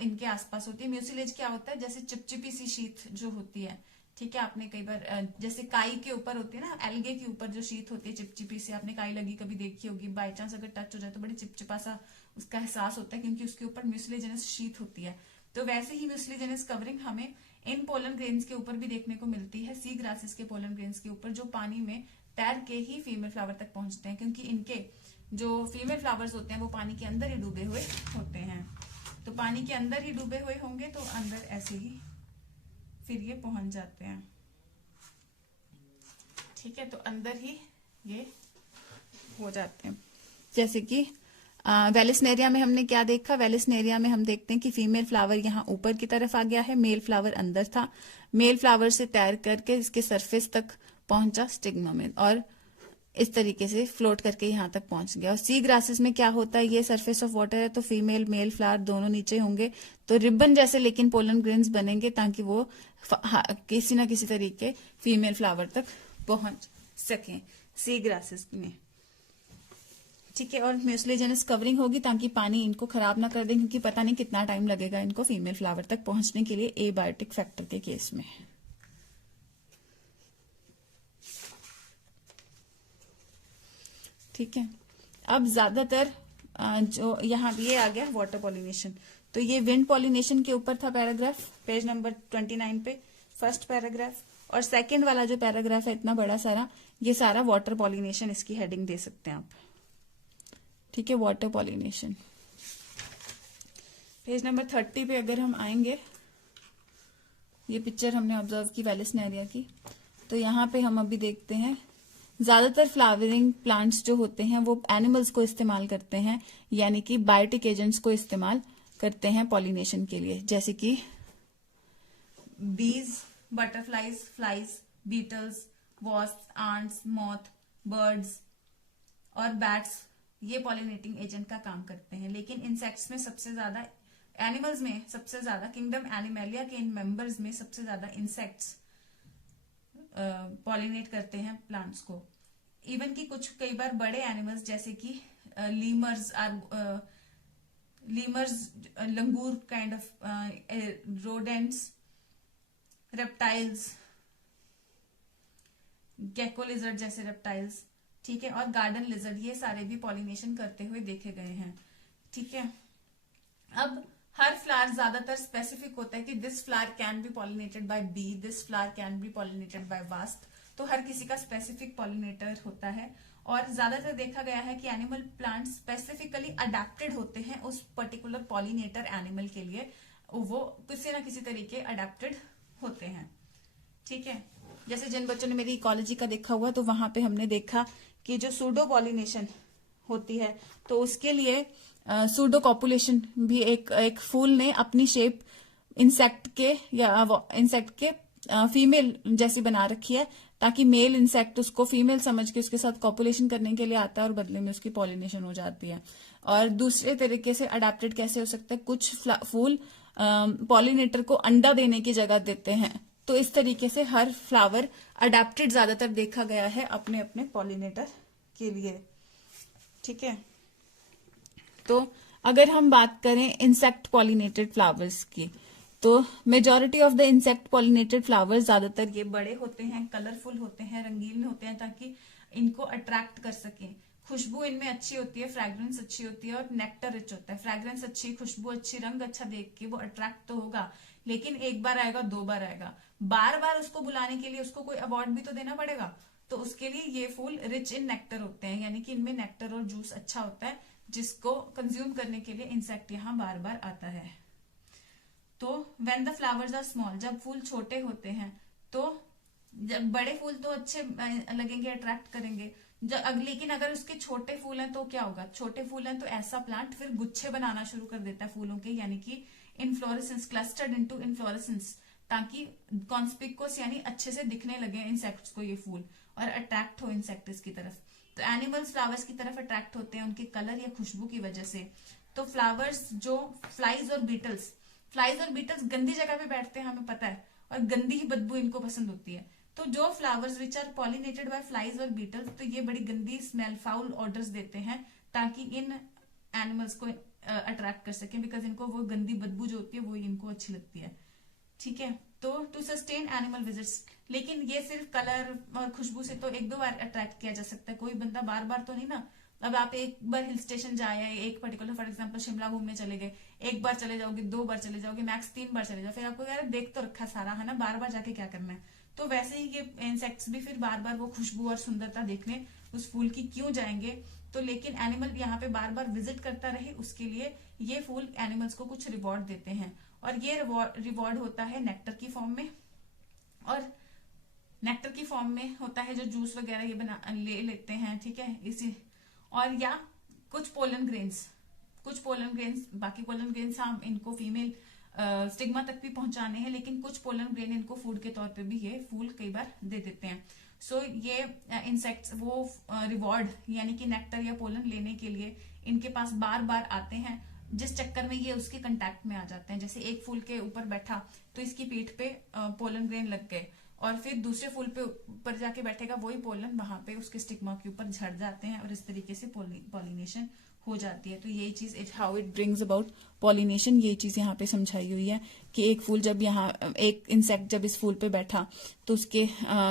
इनके आसपास होती है। म्यूसिलेज क्या होता है, जैसे चिपचिपी सी शीट जो होती है। ठीक है, आपने कई बार जैसे काई के ऊपर होती है ना, एल्गे के ऊपर जो शीट होती है चिपचिपी सी, आपने काई लगी कभी देखी होगी, बाई चांस अगर टच हो जाए तो बड़ी चिपचिपा सा उसका एहसास होता है, क्योंकि उसके ऊपर म्यूसिलेजेनस शीट होती है। तो वैसे ही म्यूसिलेजेनस कवरिंग हमें इन पोलन ग्रेन्स के ऊपर भी देखने को मिलती है, सी ग्रासेस के पोलन ग्रेन्स के ऊपर, जो पानी में तैर के ही फीमेल फ्लावर तक पहुंचते हैं, क्योंकि इनके जो फीमेल फ्लावर्स होते हैं वो पानी के अंदर ही डूबे हुए होते हैं। तो पानी के अंदर ही डूबे हुए होंगे तो अंदर ऐसे ही फिर ये पहुंच जाते हैं। ठीक है, तो अंदर ही ये हो जाते हैं। जैसे कि वेलिस्नेरिया में हमने क्या देखा, वेलिस्नेरिया में हम देखते हैं कि फीमेल फ्लावर यहाँ ऊपर की तरफ आ गया है, मेल फ्लावर अंदर था, मेल फ्लावर से तैर करके इसके सरफेस तक पहुंचा स्टिग्मा में और इस तरीके से फ्लोट करके यहाँ तक पहुंच गया। और सी ग्रासेस में क्या होता है, ये सरफेस ऑफ वाटर है तो फीमेल मेल फ्लावर दोनों नीचे होंगे, तो रिबन जैसे लेकिन पोलन ग्रेन्स बनेंगे ताकि वो किसी ना किसी तरीके फीमेल फ्लावर तक पहुंच सकें सी ग्रासेस में। ठीक है, और म्यूसिलेजेनस कवरिंग होगी ताकि पानी इनको खराब ना कर दे, क्योंकि पता नहीं कितना टाइम लगेगा इनको फीमेल फ्लावर तक पहुंचने के लिए एबायोटिक फैक्टर के केस में। ठीक है, अब ज्यादातर जो यहाँ ये आ गया वाटर पॉलिनेशन, तो ये विंड पॉलिनेशन के ऊपर था पैराग्राफ, पेज नंबर 29 पे फर्स्ट पैराग्राफ, और सेकंड वाला जो पैराग्राफ है इतना बड़ा सारा, ये सारा वाटर पॉलिनेशन, इसकी हेडिंग दे सकते हैं आप। ठीक है, वाटर पॉलिनेशन। पेज नंबर 30 पे अगर हम आएंगे, ये पिक्चर हमने ऑब्जर्व की वेलिस्नेरिया की, तो यहाँ पे हम अभी देखते हैं ज्यादातर फ्लावरिंग प्लांट्स जो होते हैं वो एनिमल्स को इस्तेमाल करते हैं, यानी कि बायोटिक एजेंट्स को इस्तेमाल करते हैं पॉलिनेशन के लिए, जैसे कि bees, butterflies, flies, beetles, wasp, ants, moth, birds और बैट्स, ये पॉलिनेटिंग एजेंट का काम करते हैं। लेकिन इंसेक्ट्स में सबसे ज्यादा, एनिमल्स में सबसे ज्यादा, किंगडम एनिमेलिया के इन मेंबर्स में सबसे ज्यादा इंसेक्ट्स पॉलिनेट करते हैं प्लांट्स को। इवन कि कुछ कई बार बड़े एनिमल्स जैसे कि लीमर्स लीमर्स, लंगूर kind of rodents, reptiles, gecko lizard जैसे रेप्टाइल्स, ठीक है, और गार्डन लिजर्ड, ये सारे भी पॉलिनेशन करते हुए देखे गए हैं, ठीक है। अब हर फ्लावर ज्यादातर स्पेसिफिक होता है कि this flower can be pollinated by bee, this flower can be pollinated by wasp, तो हर किसी का स्पेसिफिक पॉलिनेटर होता है। और ज्यादातर देखा गया है कि एनिमल प्लांट स्पेसिफिकली अडेप्टेड होते हैं उस पर्टिकुलर पॉलिनेटर एनिमल के लिए, वो किसी ना किसी तरीके अडेप्टेड होते हैं, ठीक है। जैसे जिन बच्चों ने मेरी इकोलॉजी का देखा हुआ तो वहां पे हमने देखा कि जो सूडो पॉलिनेशन होती है तो उसके लिए सूडो कॉपुलेशन भी एक फूल ने अपनी शेप इंसेक्ट के या इंसेक्ट के फीमेल जैसी बना रखी है, ताकि मेल इंसेक्ट उसको फीमेल समझ के उसके साथ कॉपुलेशन करने के लिए आता है और बदले में उसकी पॉलिनेशन हो जाती है। और दूसरे तरीके से अडेप्टेड कैसे हो सकता है, कुछ फूल पॉलिनेटर को अंडा देने की जगह देते हैं, तो इस तरीके से हर फ्लावर अडेप्टेड ज्यादातर देखा गया है अपने अपने पॉलिनेटर के लिए, ठीक है। तो अगर हम बात करें इंसेक्ट पॉलिनेटेड फ्लावर्स की, तो majority of the insect pollinated flowers ज्यादातर ये बड़े होते हैं, कलरफुल होते हैं, रंगीन होते हैं, ताकि इनको अट्रैक्ट कर सकें। खुशबू इनमें अच्छी होती है, फ्रेग्रेंस अच्छी होती है और नेक्टर रिच होता है। फ्रेग्रेंस अच्छी, खुशबू अच्छी, रंग अच्छा देख के वो अट्रैक्ट तो होगा, लेकिन एक बार आएगा, दो बार आएगा, बार बार उसको बुलाने के लिए उसको कोई अवार्ड भी तो देना पड़ेगा। तो उसके लिए ये फूल रिच इन नेक्टर होते हैं, यानी कि इनमें नेक्टर और जूस अच्छा होता है, जिसको कंज्यूम करने के लिए इंसेक्ट यहाँ बार बार आता है। तो when the flowers are small, जब फूल छोटे होते हैं, तो जब बड़े फूल तो अच्छे लगेंगे, अट्रैक्ट करेंगे, लेकिन अगर उसके छोटे फूल हैं तो क्या होगा, छोटे फूल हैं तो ऐसा प्लांट फिर गुच्छे बनाना शुरू कर देता है फूलों के, यानी कि इनफ्लोरेसेंस, क्लस्टर्ड इनटू इनफ्लोरेसेंस, ताकि कॉन्स्पिकुअस यानी अच्छे से दिखने लगे इंसेक्ट्स को ये फूल और अट्रैक्ट हो इंसेक्ट्स की तरफ। तो एनिमल्स फ्लावर्स की तरफ अट्रैक्ट होते हैं उनके कलर या खुशबू की वजह से। तो फ्लावर्स जो फ्लाइज और बीटल्स गंदी जगह पे बैठते हैं, हमें पता है, और गंदी ही बदबू इनको पसंद होती है। तो जो flowers which are pollinated by flies और बीटल्स, तो ये बड़ी गंदी स्मेल, फाउल ऑर्डर्स देते हैं, ताकि इन एनिमल्स को अट्रैक्ट कर सके, बिकॉज इनको वो गंदी बदबू जो होती है वो इनको अच्छी लगती है, ठीक है। तो टू सस्टेन एनिमल विजिट्स, लेकिन ये सिर्फ कलर और खुशबू से तो एक दो बार अट्रैक्ट किया जा सकता है, कोई बंदा बार बार तो नहीं ना। अब आप एक बार हिल स्टेशन जाए, एक पर्टिकुलर फॉर एग्जांपल शिमला घूमने चले गए, एक बार चले जाओगे, दो बार चले जाओगे, मैक्स 3 बार चले जाओ, फिर आपको यार देख तो रखा सारा है ना, बार बार जाके क्या करना है। तो वैसे ही ये इंसेक्ट्स भी फिर बार बार वो खुशबू और सुंदरता देखने उस फूल की क्यों जाएंगे। तो लेकिन एनिमल यहाँ पे बार बार विजिट करता रहे, उसके लिए ये फूल एनिमल्स को कुछ रिवॉर्ड देते हैं, और ये रिवॉर्ड होता है नेक्टर की फॉर्म में, और नेक्टर की फॉर्म में होता है जो जूस वगैरह ये बना लेते हैं, ठीक है, इसी, और या कुछ पोलन ग्रेन्स, बाकी पोलन ग्रेन्स हम इनको फीमेल स्टिग्मा तक भी पहुंचाने हैं, लेकिन कुछ पोलन ग्रेन इनको फूड के तौर पे भी ये फूल कई बार दे देते हैं। सो ये इंसेक्ट्स वो रिवॉर्ड यानी कि नेक्टर या पोलन लेने के लिए इनके पास बार बार आते हैं, जिस चक्कर में ये उसके कांटेक्ट में आ जाते हैं। जैसे एक फूल के ऊपर बैठा तो इसकी पीठ पे पोलन ग्रेन लग गए, और फिर दूसरे फूल पे ऊपर जाके बैठेगा, वही पोलन वहां पे उसके स्टिग्मा के ऊपर झड़ जाते हैं, और इस तरीके से पॉलिनेशन हो जाती है। तो यही चीज how it brings about pollination, ये चीज यहाँ पे समझाई हुई है कि एक फूल जब एक इंसेक्ट जब इस फूल पे बैठा तो उसके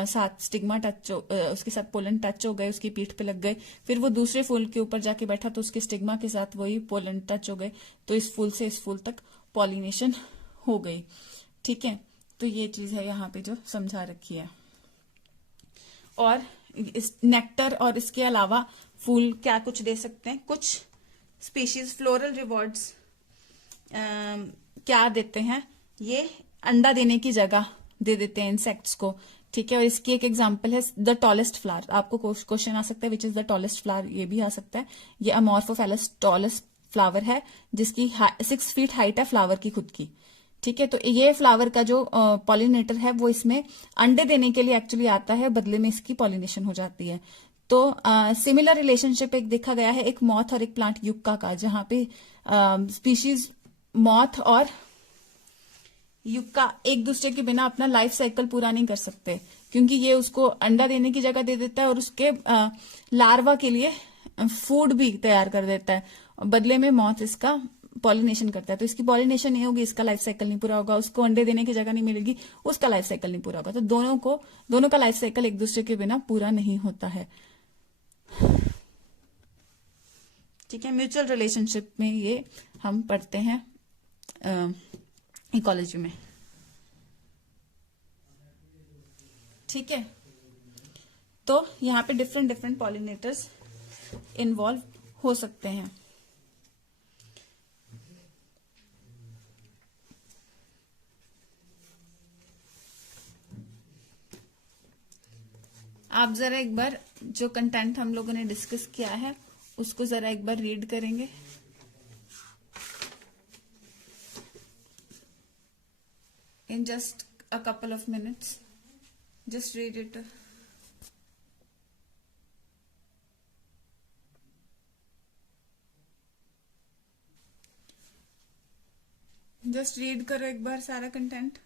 साथ स्टिग्मा उसके साथ पोलन टच हो गए, उसकी पीठ पे लग गए, फिर वो दूसरे फूल के ऊपर जाके बैठा तो उसके स्टिग्मा के साथ वही पोलन टच हो गए, तो इस फूल से इस फूल तक पॉलिनेशन हो गई, ठीक है। तो ये चीज है यहाँ पे जो समझा रखी है। और इस नेक्टर और इसके अलावा फूल क्या कुछ दे सकते हैं, कुछ स्पीशीज फ्लोरल रिवॉर्ड्स क्या देते हैं, ये अंडा देने की जगह दे देते हैं इंसेक्ट्स को, ठीक है। और इसकी एक एग्जांपल है द टॉलेस्ट फ्लावर, आपको क्वेश्चन आ सकता है which is the tallest flower, ये भी आ सकता है। ये अमॉर्फोफेलस टॉलेस्ट फ्लावर है, जिसकी 6 फीट हाइट है फ्लावर की खुद की, ठीक है। तो ये फ्लावर का जो पॉलिनेटर है वो इसमें अंडे देने के लिए एक्चुअली आता है, बदले में इसकी पॉलिनेशन हो जाती है। तो सिमिलर रिलेशनशिप एक देखा गया है एक मॉथ और एक प्लांट युक्का का, जहां पे स्पीशीज मॉथ और युक्का एक दूसरे के बिना अपना लाइफ साइकिल पूरा नहीं कर सकते, क्योंकि ये उसको अंडा देने की जगह दे देता है और उसके लार्वा के लिए फूड भी तैयार कर देता है, बदले में मॉथ इसका पॉलिनेशन करता है, तो इसकी पॉलिनेशन नहीं होगी, इसका लाइफ साइकिल नहीं पूरा होगा, उसको अंडे देने की जगह नहीं मिलेगी, उसका लाइफ साइकिल नहीं पूरा होगा। तो दोनों का लाइफ साइकिल एक दूसरे के बिना पूरा नहीं होता है। ठीक है, म्यूचुअल रिलेशनशिप में ये हम पढ़ते हैं इकोलॉजी में। ठीक है, तो यहाँ पे डिफरेंट पॉलिनेटर्स इन्वॉल्व हो सकते हैं। आप जरा एक बार जो कंटेंट हम लोगों ने डिस्कस किया है उसको जरा एक बार रीड करेंगे। In just a couple of minutes, just read it. Just read करो एक बार सारा content.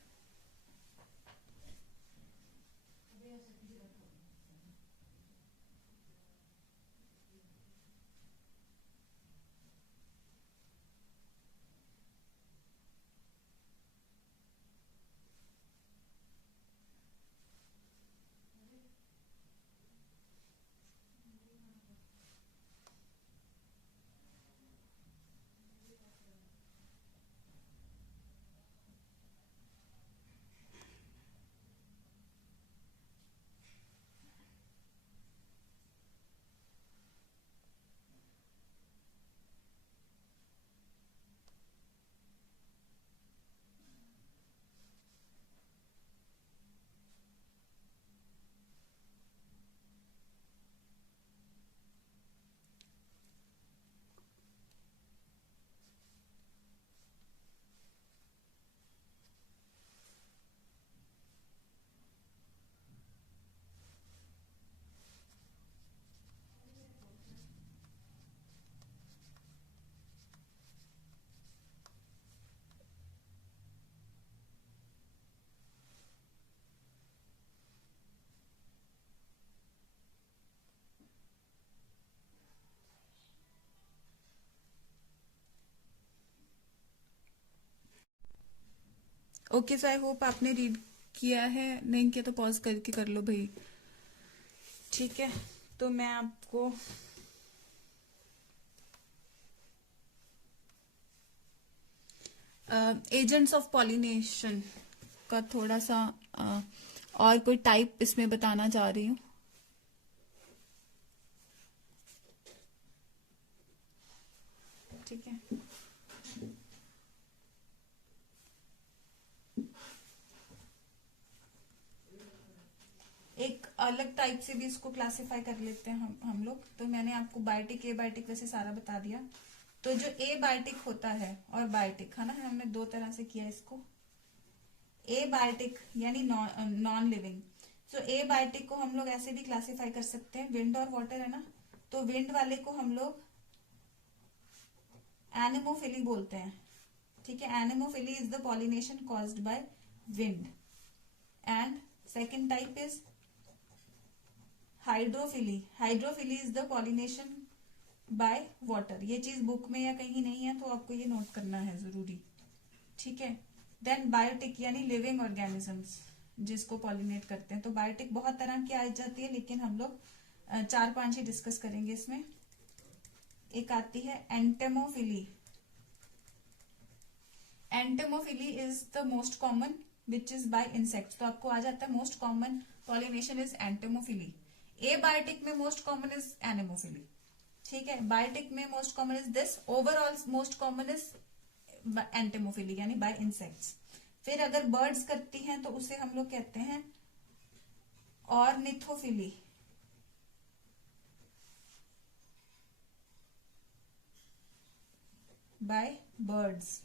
Okay, so I hope आपने रीड किया है, नहीं किया तो पॉज करके कर लो भाई। ठीक है, तो मैं आपको एजेंट्स ऑफ पॉलिनेशन का थोड़ा सा और कोई टाइप इसमें बताना चाह रही हूँ। ठीक है, एक अलग टाइप से भी इसको क्लासिफाई कर लेते हैं हम लोग। तो मैंने आपको बायोटिक, ए बायोटिक वैसे सारा बता दिया। तो जो ए बायोटिक होता है और बायोटिक है ना, हमने दो तरह से किया इसको। ए बायोटिक यानी नॉन लिविंग। सो ए बायोटिक को हम लोग ऐसे भी क्लासिफाई कर सकते हैं, विंड और वाटर है ना, तो विंड वाले को हम लोग एनेमोफिली बोलते हैं। ठीक है, anemophily is the pollination caused by wind. And second type is hydrophily. Hydrophily is the pollination by water. ये चीज बुक में या कहीं नहीं है, तो आपको ये नोट करना है जरूरी। ठीक है, देन बायोटिक यानी लिविंग ऑर्गेनिजम्स जिसको पॉलिनेट करते हैं। तो बायोटिक बहुत तरह की आ जाती है, लेकिन हम लोग 4-5 ही डिस्कस करेंगे इसमें। एक आती है entomophily. Entomophily is the most common which is by insects. तो आपको आ जाता है most common pollination is entomophily. Abiotic में मोस्ट कॉमन इज एनेमोफिली। ठीक है, बायोटिक में most common is this, overall most common is entomophily यानी बाय इंसेक्ट्स। फिर अगर बर्ड्स करती हैं तो उसे हम लोग कहते हैं ornithophily. By birds.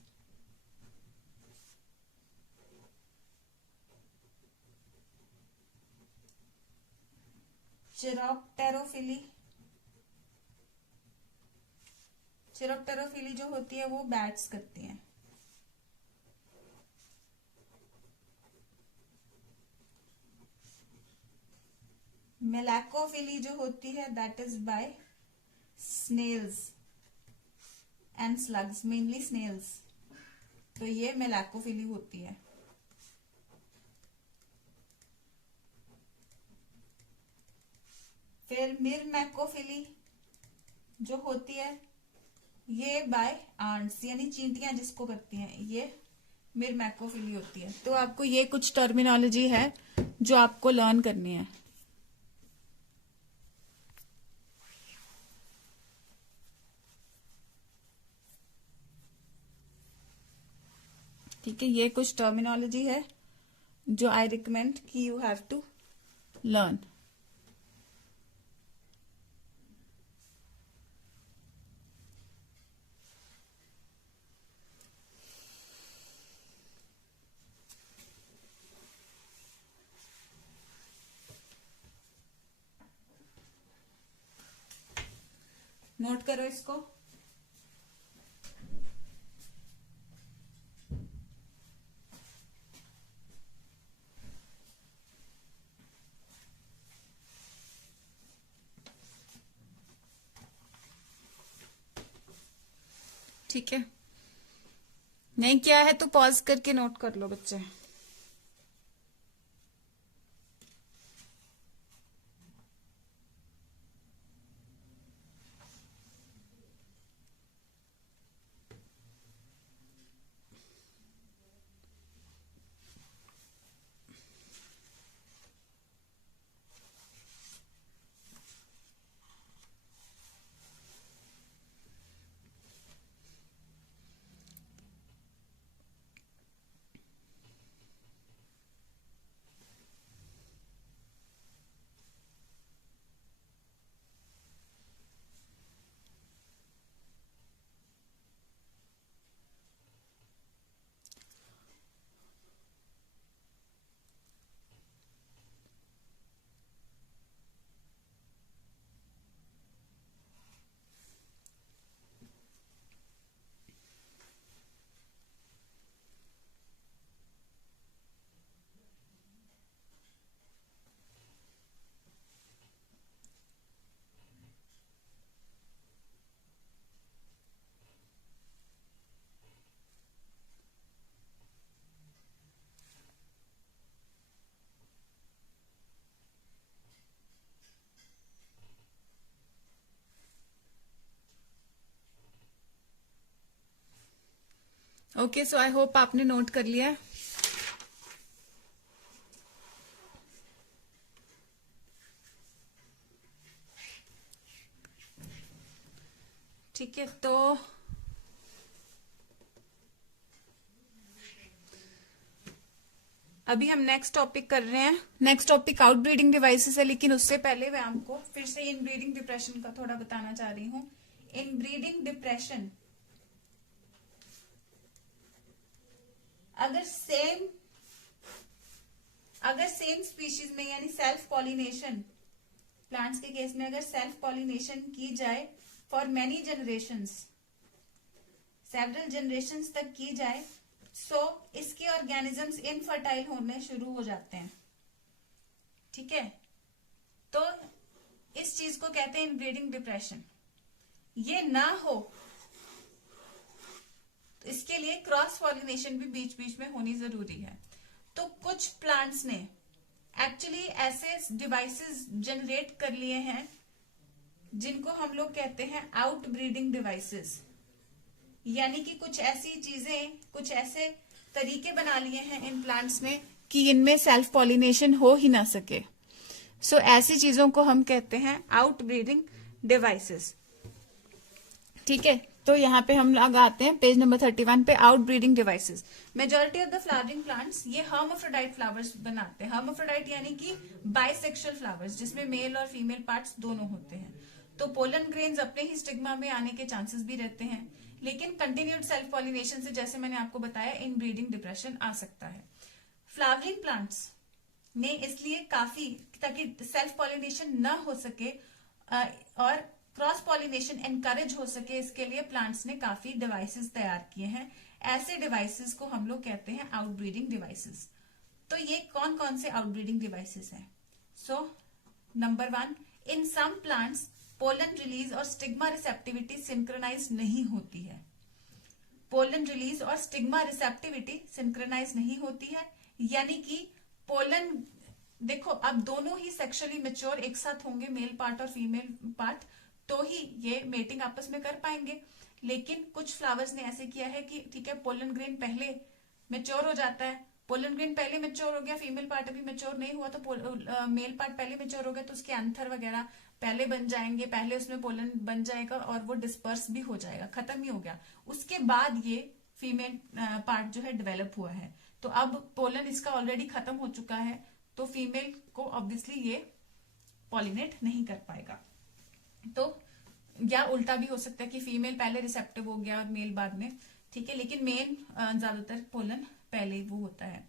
Chiropterophily. Chiropterophily जो होती है वो बैट्स करती हैं। मेलाकोफिली जो होती है that is by snails. And slugs, mainly snails, तो ये मेलाकोफिली होती है। फिर मिरमैकोफिली जो होती है ये बाय आंट्स, यानी चींटियां जिसको करती हैं, ये मिरमैकोफिली होती है। तो आपको ये कुछ टर्मिनोलॉजी है जो आपको लर्न करनी है। ठीक है, ये कुछ टर्मिनोलॉजी है जो आई रिकमेंड कि you have to learn. Note करो इसको। ठीक है, नहीं किया है तो पॉज करके नोट कर लो बच्चे। ओके, सो आई होप आपने नोट कर लिया है। ठीक है, तो अभी हम नेक्स्ट टॉपिक कर रहे हैं। नेक्स्ट टॉपिक आउटब्रीडिंग डिवाइसेस है, लेकिन उससे पहले मैं आपको फिर से इनब्रीडिंग डिप्रेशन का थोड़ा बताना चाह रही हूँ। इनब्रीडिंग डिप्रेशन, अगर सेम स्पीशीज में, यानी सेल्फ पॉलिनेशन, प्लांट्स के केस में अगर सेल्फ पॉलिनेशन की जाए for many generations, several generations तक की जाए, सो इसके ऑर्गेनिजम्स इनफर्टाइल होने शुरू हो जाते हैं। ठीक है, तो इस चीज को कहते हैं इनब्रीडिंग डिप्रेशन। ये ना हो तो इसके लिए क्रॉस पॉलिनेशन भी बीच बीच में होनी जरूरी है। तो कुछ प्लांट्स ने एक्चुअली ऐसे डिवाइसेस जनरेट कर लिए हैं जिनको हम लोग कहते हैं आउटब्रीडिंग डिवाइसेस, यानी कि कुछ ऐसी चीजें, कुछ ऐसे तरीके बना लिए हैं इन प्लांट्स ने कि इनमें सेल्फ पॉलिनेशन हो ही ना सके। सो ऐसी चीजों को हम कहते हैं आउटब्रीडिंग डिवाइसेस। ठीक है, तो यहाँ पे हम लोग आते हैं पेज नंबर 31 पे, outbreeding devices. Majority of the flowering plants ये हर्माफ्रोडाइट फ्लावर्स बनाते हैं। हर्माफ्रोडाइट यानी कि बाइसेक्सुअल फ्लावर्स, जिसमें मेल और फीमेल पार्ट्स दोनों होते हैं। तो पोलन ग्रेन्स अपने ही स्टिग्मा में आने के चांसेस भी रहते हैं, लेकिन कंटिन्यूड सेल्फ पॉलिनेशन से, जैसे मैंने आपको बताया, इनब्रीडिंग डिप्रेशन आ सकता है। फ्लावरिंग प्लांट्स ने इसलिए काफी, ताकि सेल्फ पॉलिनेशन न हो सके और क्रॉस पॉलिनेशन एनकरेज हो सके, इसके लिए प्लांट्स ने काफी डिवाइसेस तैयार किए हैं। ऐसे डिवाइसेस को हम लोग कहते हैं आउटब्रीडिंग डिवाइसेस। तो ये कौन कौन से आउटब्रीडिंग डिवाइसेस हैं? सो नंबर 1, इन सम प्लांट्स पोलन रिलीज और स्टिग्मा रिसेप्टिविटी सिंक्रोनाइज नहीं होती है। पोलन रिलीज और स्टिग्मा रिसेप्टिविटी सिंक्रोनाइज नहीं होती है, यानी कि पोलन, देखो अब दोनों ही सेक्सुअली मेच्योर एक साथ होंगे, मेल पार्ट और फीमेल पार्ट, तो ही ये मेटिंग आपस में कर पाएंगे। लेकिन कुछ फ्लावर्स ने ऐसे किया है कि ठीक है, पोलन ग्रेन पहले मेच्योर हो जाता है, पोलन ग्रेन पहले मेच्योर हो गया, फीमेल पार्ट अभी मेच्योर नहीं हुआ, तो मेल पार्ट पहले मेच्योर हो गया, तो उसके एंथर वगैरह पहले बन जाएंगे, पहले उसमें पोलन बन जाएगा और वो डिस्पर्स भी हो जाएगा, खत्म ही हो गया। उसके बाद ये फीमेल पार्ट जो है डेवलप हुआ है, तो अब पोलन इसका ऑलरेडी खत्म हो चुका है, तो फीमेल को ऑब्वियसली ये पॉलिनेट नहीं कर पाएगा। तो या उल्टा भी हो सकता है कि फीमेल पहले रिसेप्टिव हो गया और मेल बाद में, ठीक है, लेकिन मेन ज्यादातर पोलन पहले वो होता है।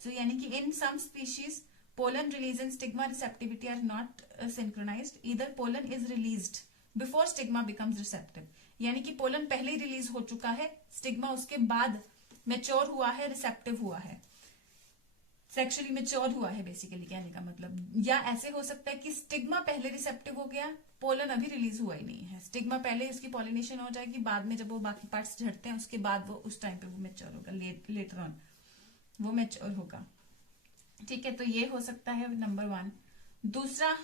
सो यानी कि in some species pollen release and stigma receptivity are not synchronized. Either pollen is released before stigma becomes receptive, यानी कि पोलन पहले ही रिलीज हो चुका है, स्टिग्मा उसके बाद मेच्योर हुआ है, रिसेप्टिव हुआ है, सेक्सुअली मेच्योर हुआ है बेसिकली कहने का मतलब। या ऐसे हो सकता है कि स्टिग्मा पहले रिसेप्टिव हो गया, पोलन अभी रिलीज हुआ ही नहीं है, स्टिग्मा पहले उसकी पॉलिनेशन हो जाएगी, बाद में जब वो बाकी पार्ट्स झड़ते हैं उसके बाद वो उस टाइम पे वो मेच्योर होगा, लेटर ऑन वो मेच्योर होगा, ठीक है। तो ये हो सकता है नंबर 1। दूसरा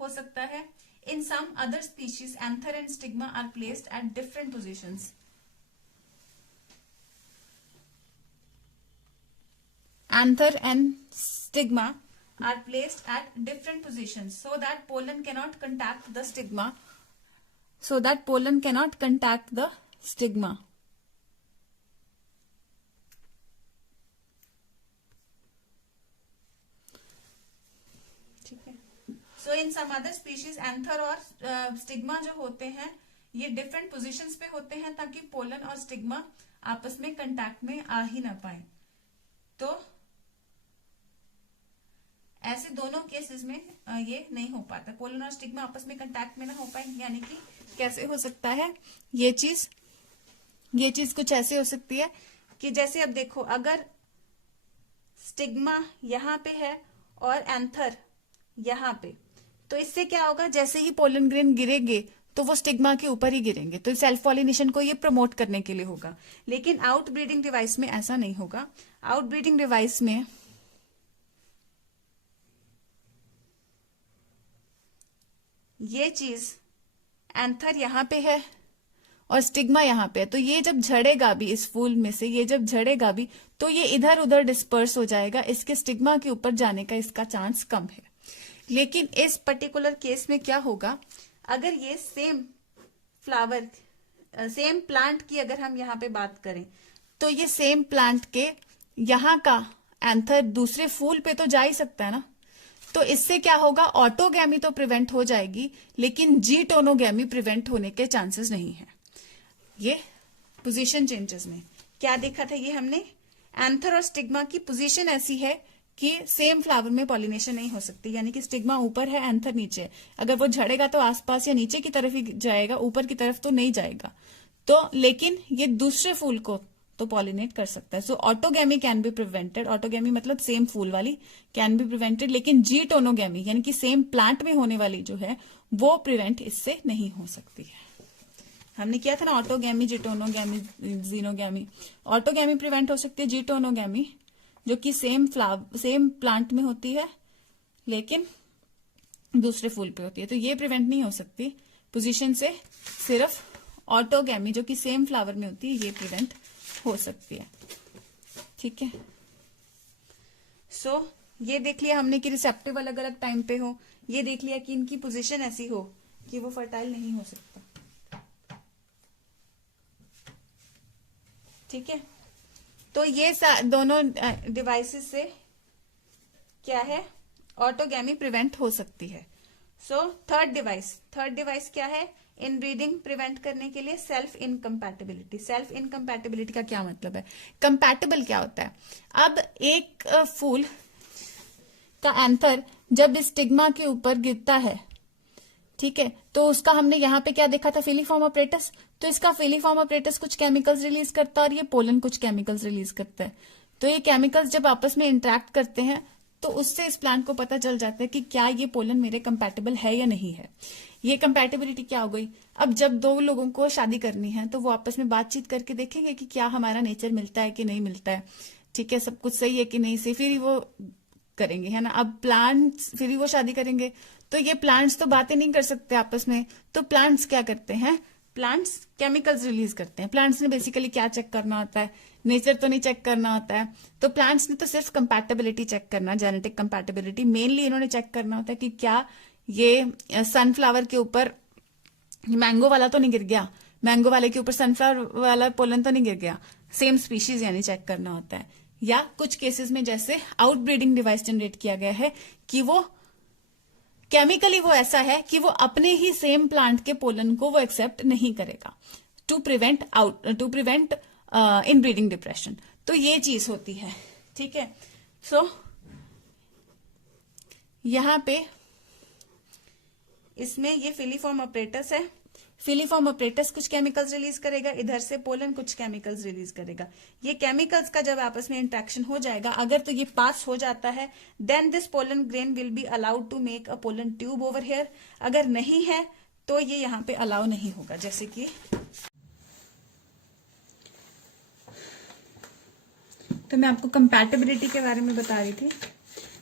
हो सकता है in some other species anther and stigma are placed at different positions. Anther and stigma are placed at different positions so that pollen cannot contact the stigma. ठीक है। So in some other species anther और stigma जो होते हैं ये different positions पे होते हैं ताकि पोलन और स्टिग्मा आपस में कंटैक्ट में आ ही ना पाए। तो ऐसे दोनों केसेस में ये नहीं हो पाता, पोलन और स्टिग्मा आपस में कंटैक्ट में ना हो पाए। यानी कि कैसे हो सकता है ये चीज कुछ ऐसे हो सकती है कि जैसे अब देखो, अगर स्टिग्मा यहाँ पे है और एंथर यहाँ पे, तो इससे क्या होगा, जैसे ही पोलन ग्रेन गिरेंगे तो वो स्टिग्मा के ऊपर ही गिरेंगे, तो सेल्फ पॉलिनेशन को ये प्रमोट करने के लिए होगा। लेकिन आउट ब्रीडिंग डिवाइस में ऐसा नहीं होगा। आउट ब्रीडिंग डिवाइस में ये चीज एंथर यहाँ पे है और स्टिग्मा यहाँ पे है, तो ये जब झड़ेगा भी इस फूल में से, ये जब झड़ेगा भी तो ये इधर उधर डिस्पर्स हो जाएगा, इसके स्टिग्मा के ऊपर जाने का इसका चांस कम है। लेकिन इस पर्टिकुलर केस में क्या होगा, अगर ये सेम फ्लावर, सेम प्लांट की अगर हम यहाँ पे बात करें, तो ये सेम प्लांट के यहाँ का एंथर दूसरे फूल पे तो जा ही सकता है ना, तो इससे क्या होगा, ऑटोगैमी तो प्रिवेंट हो जाएगी लेकिन जी टोनोगैमी प्रिवेंट होने के चांसेस नहीं है। ये पोजीशन चेंजेस में क्या देखा था, ये हमने एंथर और स्टिग्मा की पोजीशन ऐसी है कि सेम फ्लावर में पॉलिनेशन नहीं हो सकती, यानी कि स्टिग्मा ऊपर है, एंथर नीचे। अगर वो झड़ेगा तो आसपास या नीचे की तरफ ही जाएगा, ऊपर की तरफ तो नहीं जाएगा। तो लेकिन ये दूसरे फूल को तो पॉलिनेट कर सकता है। So autogamy can be prevented, autogamy मतलब सेम फूल वाली कैन बी प्रिवेंटेड, लेकिन जी टोनोगैमी यानी कि सेम प्लांट में होने वाली जो है वो प्रिवेंट इससे नहीं हो सकती है। हमने किया था ना ऑटोगैमी, जीटोनोगैमी, जीनोगैमी। ऑटोगैमी प्रिवेंट हो सकती है, जीटोनोगैमी जो कि सेम प्लांट में होती है लेकिन दूसरे फूल पे होती है, तो ये प्रिवेंट नहीं हो सकती पोजीशन से। सिर्फ ऑटोगैमी जो कि सेम फ्लावर में होती है ये प्रिवेंट हो सकती है, ठीक है। सो ये देख लिया हमने कि रिसेप्टिव अलग अलग टाइम पे हो, ये देख लिया कि इनकी पोजीशन ऐसी हो कि वो फर्टाइल नहीं हो सकता, ठीक है। तो ये दोनों डिवाइसेस से क्या है, ऑटोगैमी प्रिवेंट हो सकती है। सो थर्ड डिवाइस क्या है, इनब्रीडिंग प्रिवेंट करने के लिए सेल्फ इनकम्पैटिबिलिटी। सेल्फ इनकम्पैटिबिलिटी का क्या मतलब है, कंपैटिबल क्या होता है। अब एक फूल का एंथर जब स्टिग्मा के ऊपर गिरता है, ठीक है, तो उसका हमने यहाँ पे क्या देखा था, फिलीफॉर्म अपरेटस। तो इसका फिलीफॉर्म अपरेटस कुछ केमिकल्स रिलीज करता है और ये पोलन कुछ केमिकल्स रिलीज करता है। तो ये केमिकल्स जब आपस में इंटरेक्ट करते हैं तो उससे इस प्लांट को पता चल जाता है कि क्या ये पोलन मेरे कंपैटिबल है या नहीं है। ये कंपैटिबिलिटी क्या हो गई, अब जब दो लोगों को शादी करनी है तो वो आपस में बातचीत करके देखेंगे कि क्या हमारा नेचर मिलता है कि नहीं मिलता है, ठीक है, सब कुछ सही है कि नहीं सही, फिर ही वो करेंगे, है ना। अब प्लांट्स फिर ही वो शादी करेंगे, तो ये प्लांट्स तो बातें नहीं कर सकते आपस में, तो प्लांट्स क्या करते हैं, प्लांट्स केमिकल्स रिलीज करते हैं। प्लांट्स ने बेसिकली क्या चेक करना होता है, नेचर तो नहीं चेक करना होता है, तो प्लांट्स ने तो सिर्फ कंपैटिबिलिटी चेक करना, जेनेटिक कंपैटिबिलिटी मेनली इन्होंने चेक करना होता है कि क्या ये सनफ्लावर के ऊपर मैंगो वाला तो नहीं गिर गया, मैंगो वाले के ऊपर सनफ्लावर वाला पोलन तो नहीं गिर गया, सेम स्पीशीज यानी चेक करना होता है। या कुछ केसेस में जैसे आउटब्रीडिंग डिवाइस जनरेट किया गया है कि वो केमिकली वो ऐसा है कि वो अपने ही सेम प्लांट के पोलन को वो एक्सेप्ट नहीं करेगा टू प्रिवेंट इनब्रीडिंग डिप्रेशन। तो ये चीज होती है, ठीक है। सो यहां पे इसमें ये फिलीफॉर्म अपरेटस है, फिलीफॉर्म अपरेटस कुछ केमिकल्स रिलीज करेगा, इधर से पोलन कुछ केमिकल्स रिलीज करेगा। ये केमिकल्स का जब आपस में इंट्रैक्शन हो जाएगा, अगर तो ये पास हो जाता है, then this pollen grain will be allowed to make a pollen tube over here. अगर नहीं है तो ये यहाँ पे अलाउ नहीं होगा। जैसे कि तो मैं आपको कंपैटिबिलिटी के बारे में बता रही थी,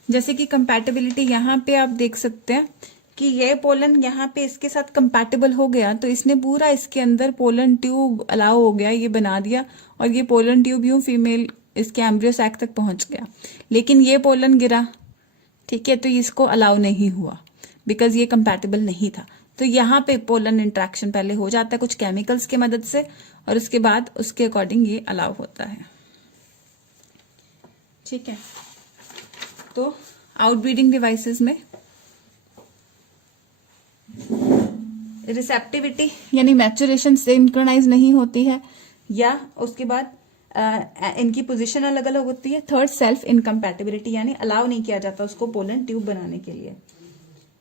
जैसे कि कंपैटिबिलिटी यहाँ पे आप देख सकते हैं कि ये पोलन यहाँ पे इसके साथ कंपैटिबल हो गया, तो इसने पूरा इसके अंदर पोलन ट्यूब अलाउ हो गया, ये बना दिया, और ये पोलन ट्यूब यूं फीमेल इसके एम्ब्रियो सैक तक पहुंच गया। लेकिन ये पोलन गिरा, ठीक है, तो इसको अलाउ नहीं हुआ बिकॉज ये कंपैटिबल नहीं था। तो यहाँ पे पोलन इंट्रैक्शन पहले हो जाता है कुछ केमिकल्स की मदद से, और उसके बाद उसके अकॉर्डिंग ये अलाउ होता है, ठीक है। तो आउटब्रीडिंग डिवाइसेस में रिसेप्टिविटी यानी मैचुरेशन सिंक्रोनाइज नहीं होती है, या उसके बाद इनकी पोजीशन अलग अलग होती है। थर्ड, सेल्फ इनकम्पैटिबिलिटी यानी अलाउ नहीं किया जाता उसको पोलन ट्यूब बनाने के लिए।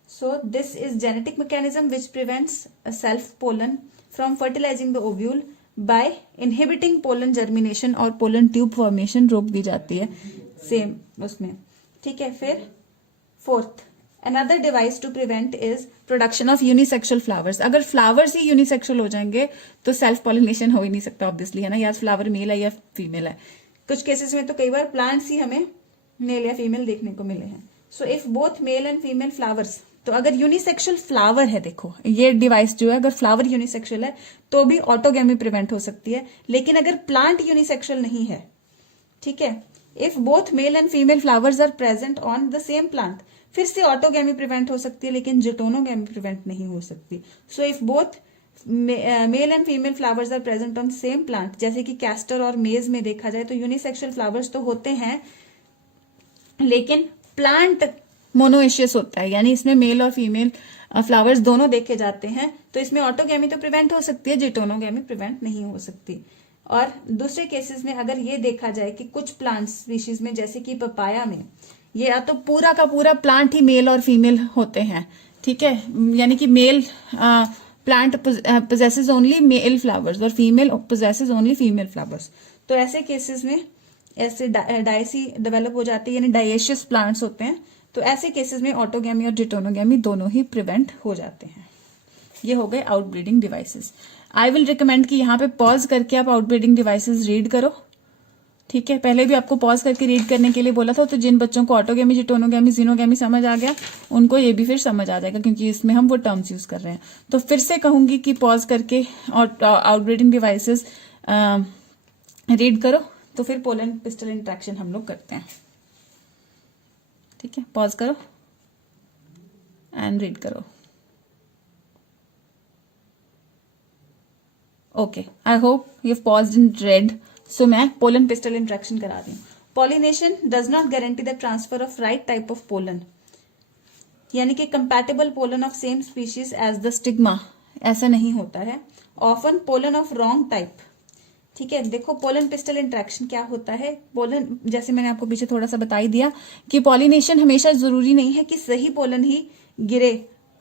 So this is genetic mechanism which prevents self pollen from fertilizing the ovule by inhibiting pollen germination, और पोलन ट्यूब फॉर्मेशन रोक दी जाती है सेम उसमें, ठीक है। फिर fourth, another device to prevent is production of unisexual flowers. अगर फ्लावर्स ही यूनिसेक्सुअल हो जाएंगे तो सेल्फ पॉलिनेशन हो ही नहीं सकता ऑब्वियसली, है ना, या फ्लावर मेल है या फीमेल है। कुछ केसेस में तो कई बार प्लांट्स ही हमें मेल या फीमेल देखने को मिले हैं। सो if both male and female flowers, तो अगर यूनिसेक्सुअल फ्लावर है, देखो ये डिवाइस जो है, अगर फ्लावर यूनिसेक्सुअल है तो भी ऑटोगैमी प्रिवेंट हो सकती है। लेकिन अगर प्लांट यूनिसेक्सुअल नहीं है, ठीक है, if both male and female flowers are present on the same plant, फिर से ऑटोगैमी प्रिवेंट हो सकती है, लेकिन जिटोनोगैमी प्रिवेंट नहीं हो सकती। So if both male and female flowers are present on same plant, जैसे कि कैस्टर और मेज में देखा जाए तो यूनिसेक्सुअल फ्लावर्स तो होते हैं, लेकिन प्लांट मोनोएशियस होता है, यानी इसमें मेल और फीमेल फ्लावर्स दोनों देखे जाते हैं, तो इसमें ऑटोगैमी तो प्रिवेंट हो सकती है, जिटोनोगैमी प्रिवेंट नहीं हो सकती। और दूसरे केसेस में अगर ये देखा जाए कि कुछ प्लांट स्पीशीज में, जैसे कि पपाया में, ये या तो पूरा का पूरा प्लांट ही मेल और फीमेल होते हैं, ठीक है, यानी कि male plant possesses only male flowers और female possesses only female flowers, तो ऐसे केसेस में ऐसे डायसी डेवलप हो जाती है, यानी डायेशियस प्लांट्स होते हैं, तो ऐसे केसेस में ऑटोगैमी और जिटोनोगैमी दोनों ही प्रिवेंट हो जाते हैं। ये हो गए outbreeding devices. I will recommend कि यहाँ पे पॉज करके आप आउटब्रीडिंग डिवाइसेस रीड करो, ठीक है। पहले भी आपको पॉज करके रीड करने के लिए बोला था, तो जिन बच्चों को ऑटोगैमी, जिटोनोगैमी, जीनोगैमी समझ आ गया उनको ये भी फिर समझ आ जाएगा, क्योंकि इसमें हम वो टर्म्स यूज कर रहे हैं। तो फिर से कहूंगी कि पॉज करके और आउटब्रीडिंग डिवाइसेस रीड करो, तो फिर पोलन पिस्टल इंट्रैक्शन हम लोग करते हैं, ठीक है। पॉज करो एंड रीड करो। Okay, I hope you have paused and read. So मैं पोलन पिस्टल इंट्रैक्शन करा रही हूँ। Pollination does not guarantee the transfer of right type of pollen, यानी कि compatible pollen of same species as the stigma, ऐसा नहीं होता है। Often pollen of wrong type, ठीक है। देखो पोलन पिस्टल इंट्रैक्शन क्या होता है, पोलन, जैसे मैंने आपको पीछे थोड़ा सा बता ही दिया कि पॉलिनेशन हमेशा जरूरी नहीं है कि सही पोलन ही गिरे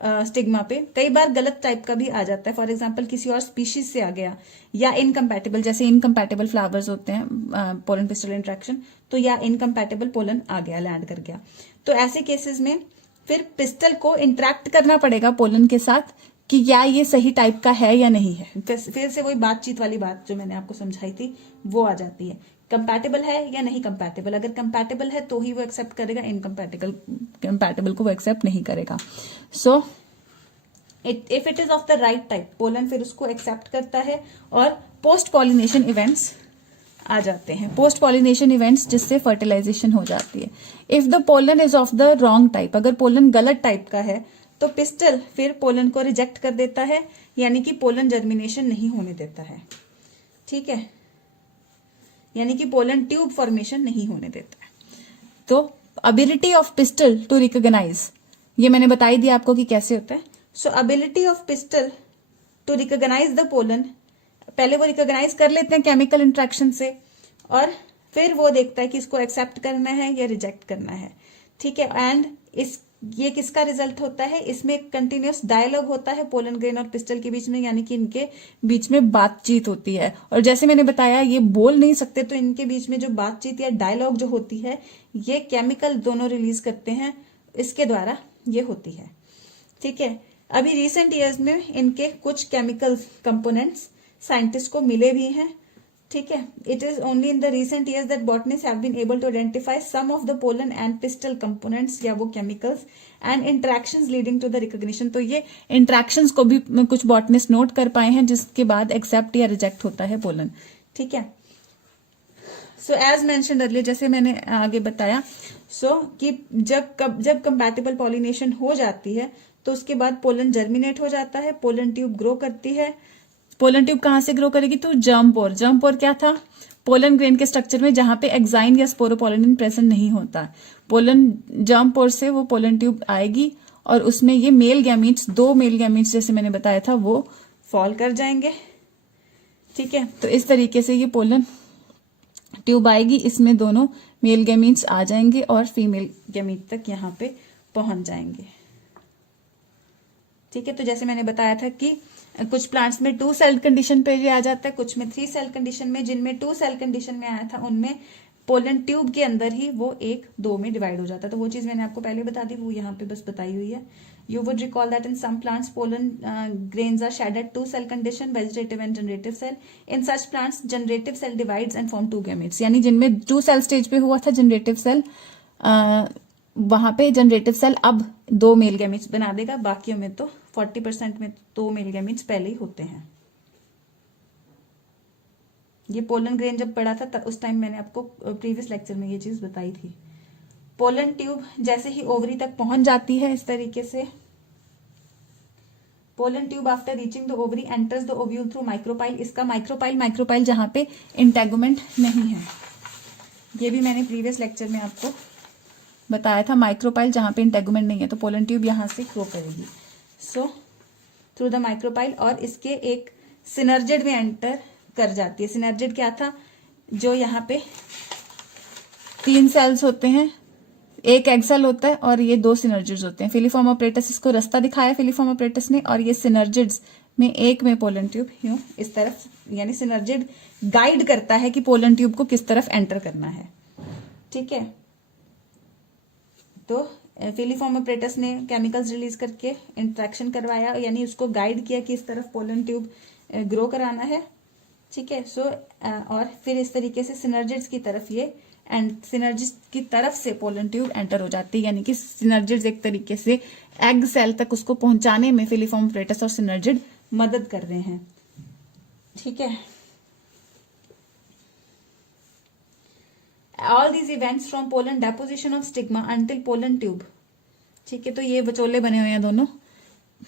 स्टिग्मा पे। कई बार गलत टाइप का भी आ जाता है, फॉर एग्जाम्पल किसी और स्पीशीज से आ गया, या इनकम्पैटिबल, जैसे इनकम्पैटिबल फ्लावर्स होते हैं पोलन पिस्टल इंट्रैक्शन, तो या इनकम्पैटिबल पोलन आ गया, लैंड कर गया। तो ऐसे केसेस में फिर पिस्टल को इंट्रैक्ट करना पड़ेगा पोलन के साथ कि क्या ये सही टाइप का है या नहीं है। फिर से वही बातचीत वाली बात जो मैंने आपको समझाई थी वो आ जाती है, कंपैटिबल है या नहीं कंपैटिबल। अगर कंपैटिबल है तो ही वो एक्सेप्ट करेगा, कंपैटिबल को वो एक्सेप्ट नहीं करेगा। So if it is of the right type, pollen फिर उसको एक्सेप्ट करता है। और पोस्ट पॉलिनेशन इवेंट्स आ जाते हैं, पोस्ट पॉलिनेशन इवेंट्स जिससे फर्टिलाइजेशन हो जाती है। If the pollen is of the wrong type, अगर पोलन गलत टाइप का है तो पिस्टल फिर पोलन को रिजेक्ट कर देता है, यानी कि पोलन जर्मिनेशन नहीं होने देता है। ठीक है, यानी कि पोलन ट्यूब फॉर्मेशन नहीं होने देता है। तो ability of pistil to recognise, ये मैंने बताई दिया आपको कि कैसे होता है। So ability of pistil to recognise the pollen, पहले वो रिकॉग्नाइज कर लेते हैं केमिकल इंट्रैक्शन से, और फिर वो देखता है कि इसको एक्सेप्ट करना है या रिजेक्ट करना है। ठीक है, एंड ये किसका रिजल्ट होता है, इसमें कंटिन्यूस डायलॉग होता है पोलन ग्रेन और पिस्टल के बीच में, यानी कि इनके बीच में बातचीत होती है। और जैसे मैंने बताया ये बोल नहीं सकते, तो इनके बीच में जो बातचीत या डायलॉग जो होती है ये केमिकल दोनों रिलीज करते हैं, इसके द्वारा ये होती है। ठीक है, अभी रिसेंट ईयर्स में इनके कुछ केमिकल कंपोनेंट्स साइंटिस्ट को मिले भी हैं। ठीक है, it is only in the recent years that botanist have been able to identify some of the pollen and pistil components, या वो chemicals and interactions leading to the recognition. तो ये इंटरेक्शंस को भी कुछ बॉटनिस्ट नोट कर पाए हैं, जिसके बाद एक्सेप्ट या रिजेक्ट होता है पोलन। ठीक है, सो एज मेंशन्ड अर्लियर, जैसे मैंने आगे बताया, कि जब कंपैटिबल पॉलिनेशन हो जाती है तो उसके बाद पोलन जर्मिनेट हो जाता है, पोलन ट्यूब ग्रो करती है। पोलन ट्यूब कहां से ग्रो करेगी, तो जर्म पोर। जर्म पोर क्या था, पोलन ग्रेन के स्ट्रक्चर में जहां पे एक्साइन या स्पोरोपोलिन प्रेजेंट नहीं होता। पोलन जर्म पोर से वो पोलन ट्यूब आएगी और उसमें ये मेल गैमीट्स, 2 मेल गैमीट्स जैसे मैंने बताया था वो फॉल कर जाएंगे। ठीक है, तो इस तरीके से ये पोलन ट्यूब आएगी, इसमें दोनों मेल गैमीट्स आ जाएंगे और फीमेल गैमीट तक यहाँ पे पहुंच जाएंगे। ठीक है, तो जैसे मैंने बताया था कि कुछ प्लांट्स में 2 सेल कंडीशन पे ये आ जाता है, कुछ में 3 सेल कंडीशन में। जिनमें 2 सेल कंडीशन में आया था उनमें पोलन ट्यूब के अंदर ही वो 1-2 में डिवाइड हो जाता है। तो वो चीज मैंने आपको पहले बता दी, वो यहाँ पे बस बताई हुई है। You would recall that in some plants pollen grains are shedded 2 cell condition, vegetative and generative cell. In such plants generative cell divides and form 2 gametes, यानी जिनमें 2 सेल स्टेज पे हुआ था जनरेटिव सेल, वहां पे जनरेटिव सेल अब 2 male gametes बना देगा। बाकियों में तो 40% में 2 मेल गैमेट्स पहले ही होते हैं। ये पोलन ग्रेन जब पढ़ा था उस टाइम मैंने आपको प्रीवियस लेक्चर में ये चीज बताई थी। पोलन ट्यूब जैसे ही ओवरी तक पहुंच जाती है इस तरीके से, pollen tube after reaching the ovary enters the ovule through micropyle. इसका माइक्रोपाइल जहां पे इंटेगुमेंट नहीं है, ये भी मैंने प्रीवियस लेक्चर में आपको बताया था। माइक्रोपाइल जहां पे इंटेगुमेंट नहीं है तो पोलन ट्यूब यहां से ग्रो करेगी। सो थ्रू द माइक्रोपाइल, और इसके एक सिनर्जिड में एंटर कर जाती है। सिनर्जिड क्या था, जो यहाँ पे 3 सेल्स होते हैं, एक एग सेल होता है और ये 2 सिनर्जिड्स होते हैं। फिलीफॉर्म ऑपरेटस इसको रास्ता दिखाया फिलीफॉर्म ऑपरेटस ने, और ये सिनर्जिड्स में एक में पोलन ट्यूब यूं इस तरफ, यानी सिनर्जिड गाइड करता है कि पोलन ट्यूब को किस तरफ एंटर करना है। ठीक है, तो फिलीफॉर्म ऑपरेटस ने केमिकल्स रिलीज करके इंट्रैक्शन करवाया, यानी उसको गाइड किया कि इस तरफ पोलन ट्यूब ग्रो कराना है। ठीक है, सो और फिर इस तरीके से सिनर्जिड्स की तरफ ये सिनर्जिड्स की तरफ से पोलन ट्यूब एंटर हो जाती है, यानी कि सिनर्जिड्स एक तरीके से एग सेल तक उसको पहुंचाने में फिलीफॉर्म ऑपरेटस और सिनर्जिड मदद कर रहे हैं। ठीक है, all these events from pollen deposition of stigma until pollen tube. ठीक है, तो ये बचोले बने हुए हैं दोनों,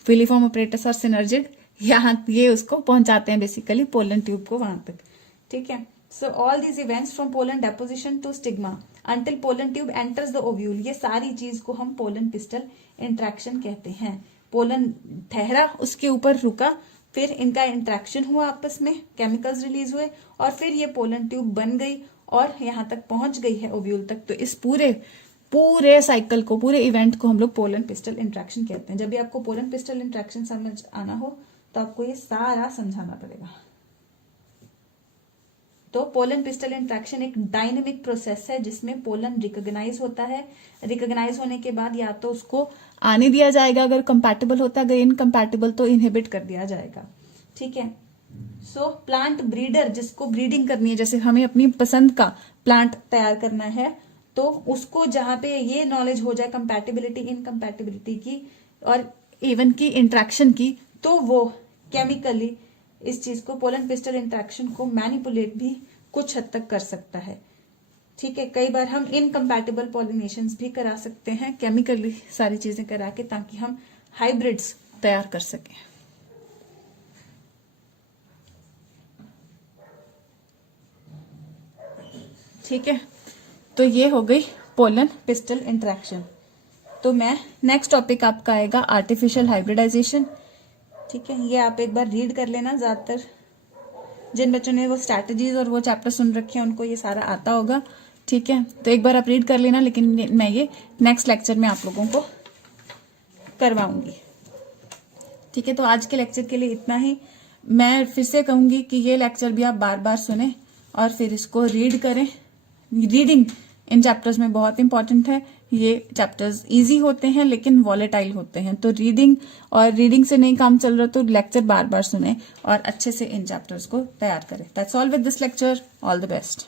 फिलीफॉर्म ऑपरेटस और सिनर्जिड, यहाँ ये उसको पहुंचाते हैं बेसिकली पोलन ट्यूब को वहां तक। ठीक है, so all these events from pollen deposition to stigma until pollen tube enters the ovule, ये सारी चीज को हम पोलन पिस्टल इंट्रैक्शन कहते हैं। पोलन ठहरा, उसके ऊपर रुका, फिर इनका इंट्रैक्शन हुआ आपस में, केमिकल्स रिलीज हुए, और फिर ये पोलन ट्यूब बन गई और यहां तक पहुंच गई है ओव्यूल तक। तो इस पूरे पूरे साइकिल को, पूरे इवेंट को हम लोग पोल एंड पिस्टल इंट्रैक्शन कहते हैं। जब भी आपको पोल एंड पिस्टल इंट्रैक्शन समझ आना हो तो आपको ये सारा समझाना पड़ेगा। तो पोलन पिस्टल इंट्रैक्शन एक डायनेमिक प्रोसेस है जिसमें पोलन रिकॉग्नाइज होता है। रिकॉग्नाइज होने के बाद या तो उसको आने दिया जाएगा अगर कंपैटिबल होता है, अगर इनकम्पैटिबल तो इनहिबिट कर दिया जाएगा। ठीक है। सो प्लांट ब्रीडर जिसको ब्रीडिंग करनी है, जैसे हमें अपनी पसंद का प्लांट तैयार करना है, तो उसको जहां पे ये नॉलेज हो जाए कंपैटिबिलिटी इनकम्पैटिबिलिटी की और इवन की इंट्रैक्शन की, तो वो केमिकली इस चीज को पोलन पिस्टल इंट्रैक्शन को मैनिपुलेट भी कुछ हद तक कर सकता है। ठीक है। कई बार हम इनकम्पैटिबल पॉलिनेशंस भी करा सकते हैं केमिकली सारी चीजें करा के, ताकि हम हाइब्रिड्स तैयार कर सकें। ठीक है। तो ये हो गई पोलन पिस्टल इंट्रैक्शन। तो मैं नेक्स्ट टॉपिक आपका आएगा आर्टिफिशियल हाइब्रिडाइजेशन। ठीक है। ये आप एक बार रीड कर लेना। ज्यादातर जिन बच्चों ने वो स्ट्रैटेजीज और वो चैप्टर सुन रखे हैं उनको ये सारा आता होगा। ठीक है। तो एक बार आप रीड कर लेना, लेकिन मैं ये नेक्स्ट लेक्चर में आप लोगों को करवाऊंगी। ठीक है। तो आज के लेक्चर के लिए इतना ही। मैं फिर से कहूंगी कि ये लेक्चर भी आप बार बार सुने और फिर इसको रीड करें। रीडिंग इन चैप्टर्स में बहुत इंपॉर्टेंट है। ये चैप्टर्स इजी होते हैं लेकिन वॉलेटाइल होते हैं, तो रीडिंग से नहीं काम चल रहा तो लेक्चर बार बार सुने और अच्छे से इन चैप्टर्स को तैयार करें। That's all with this lecture. All the best.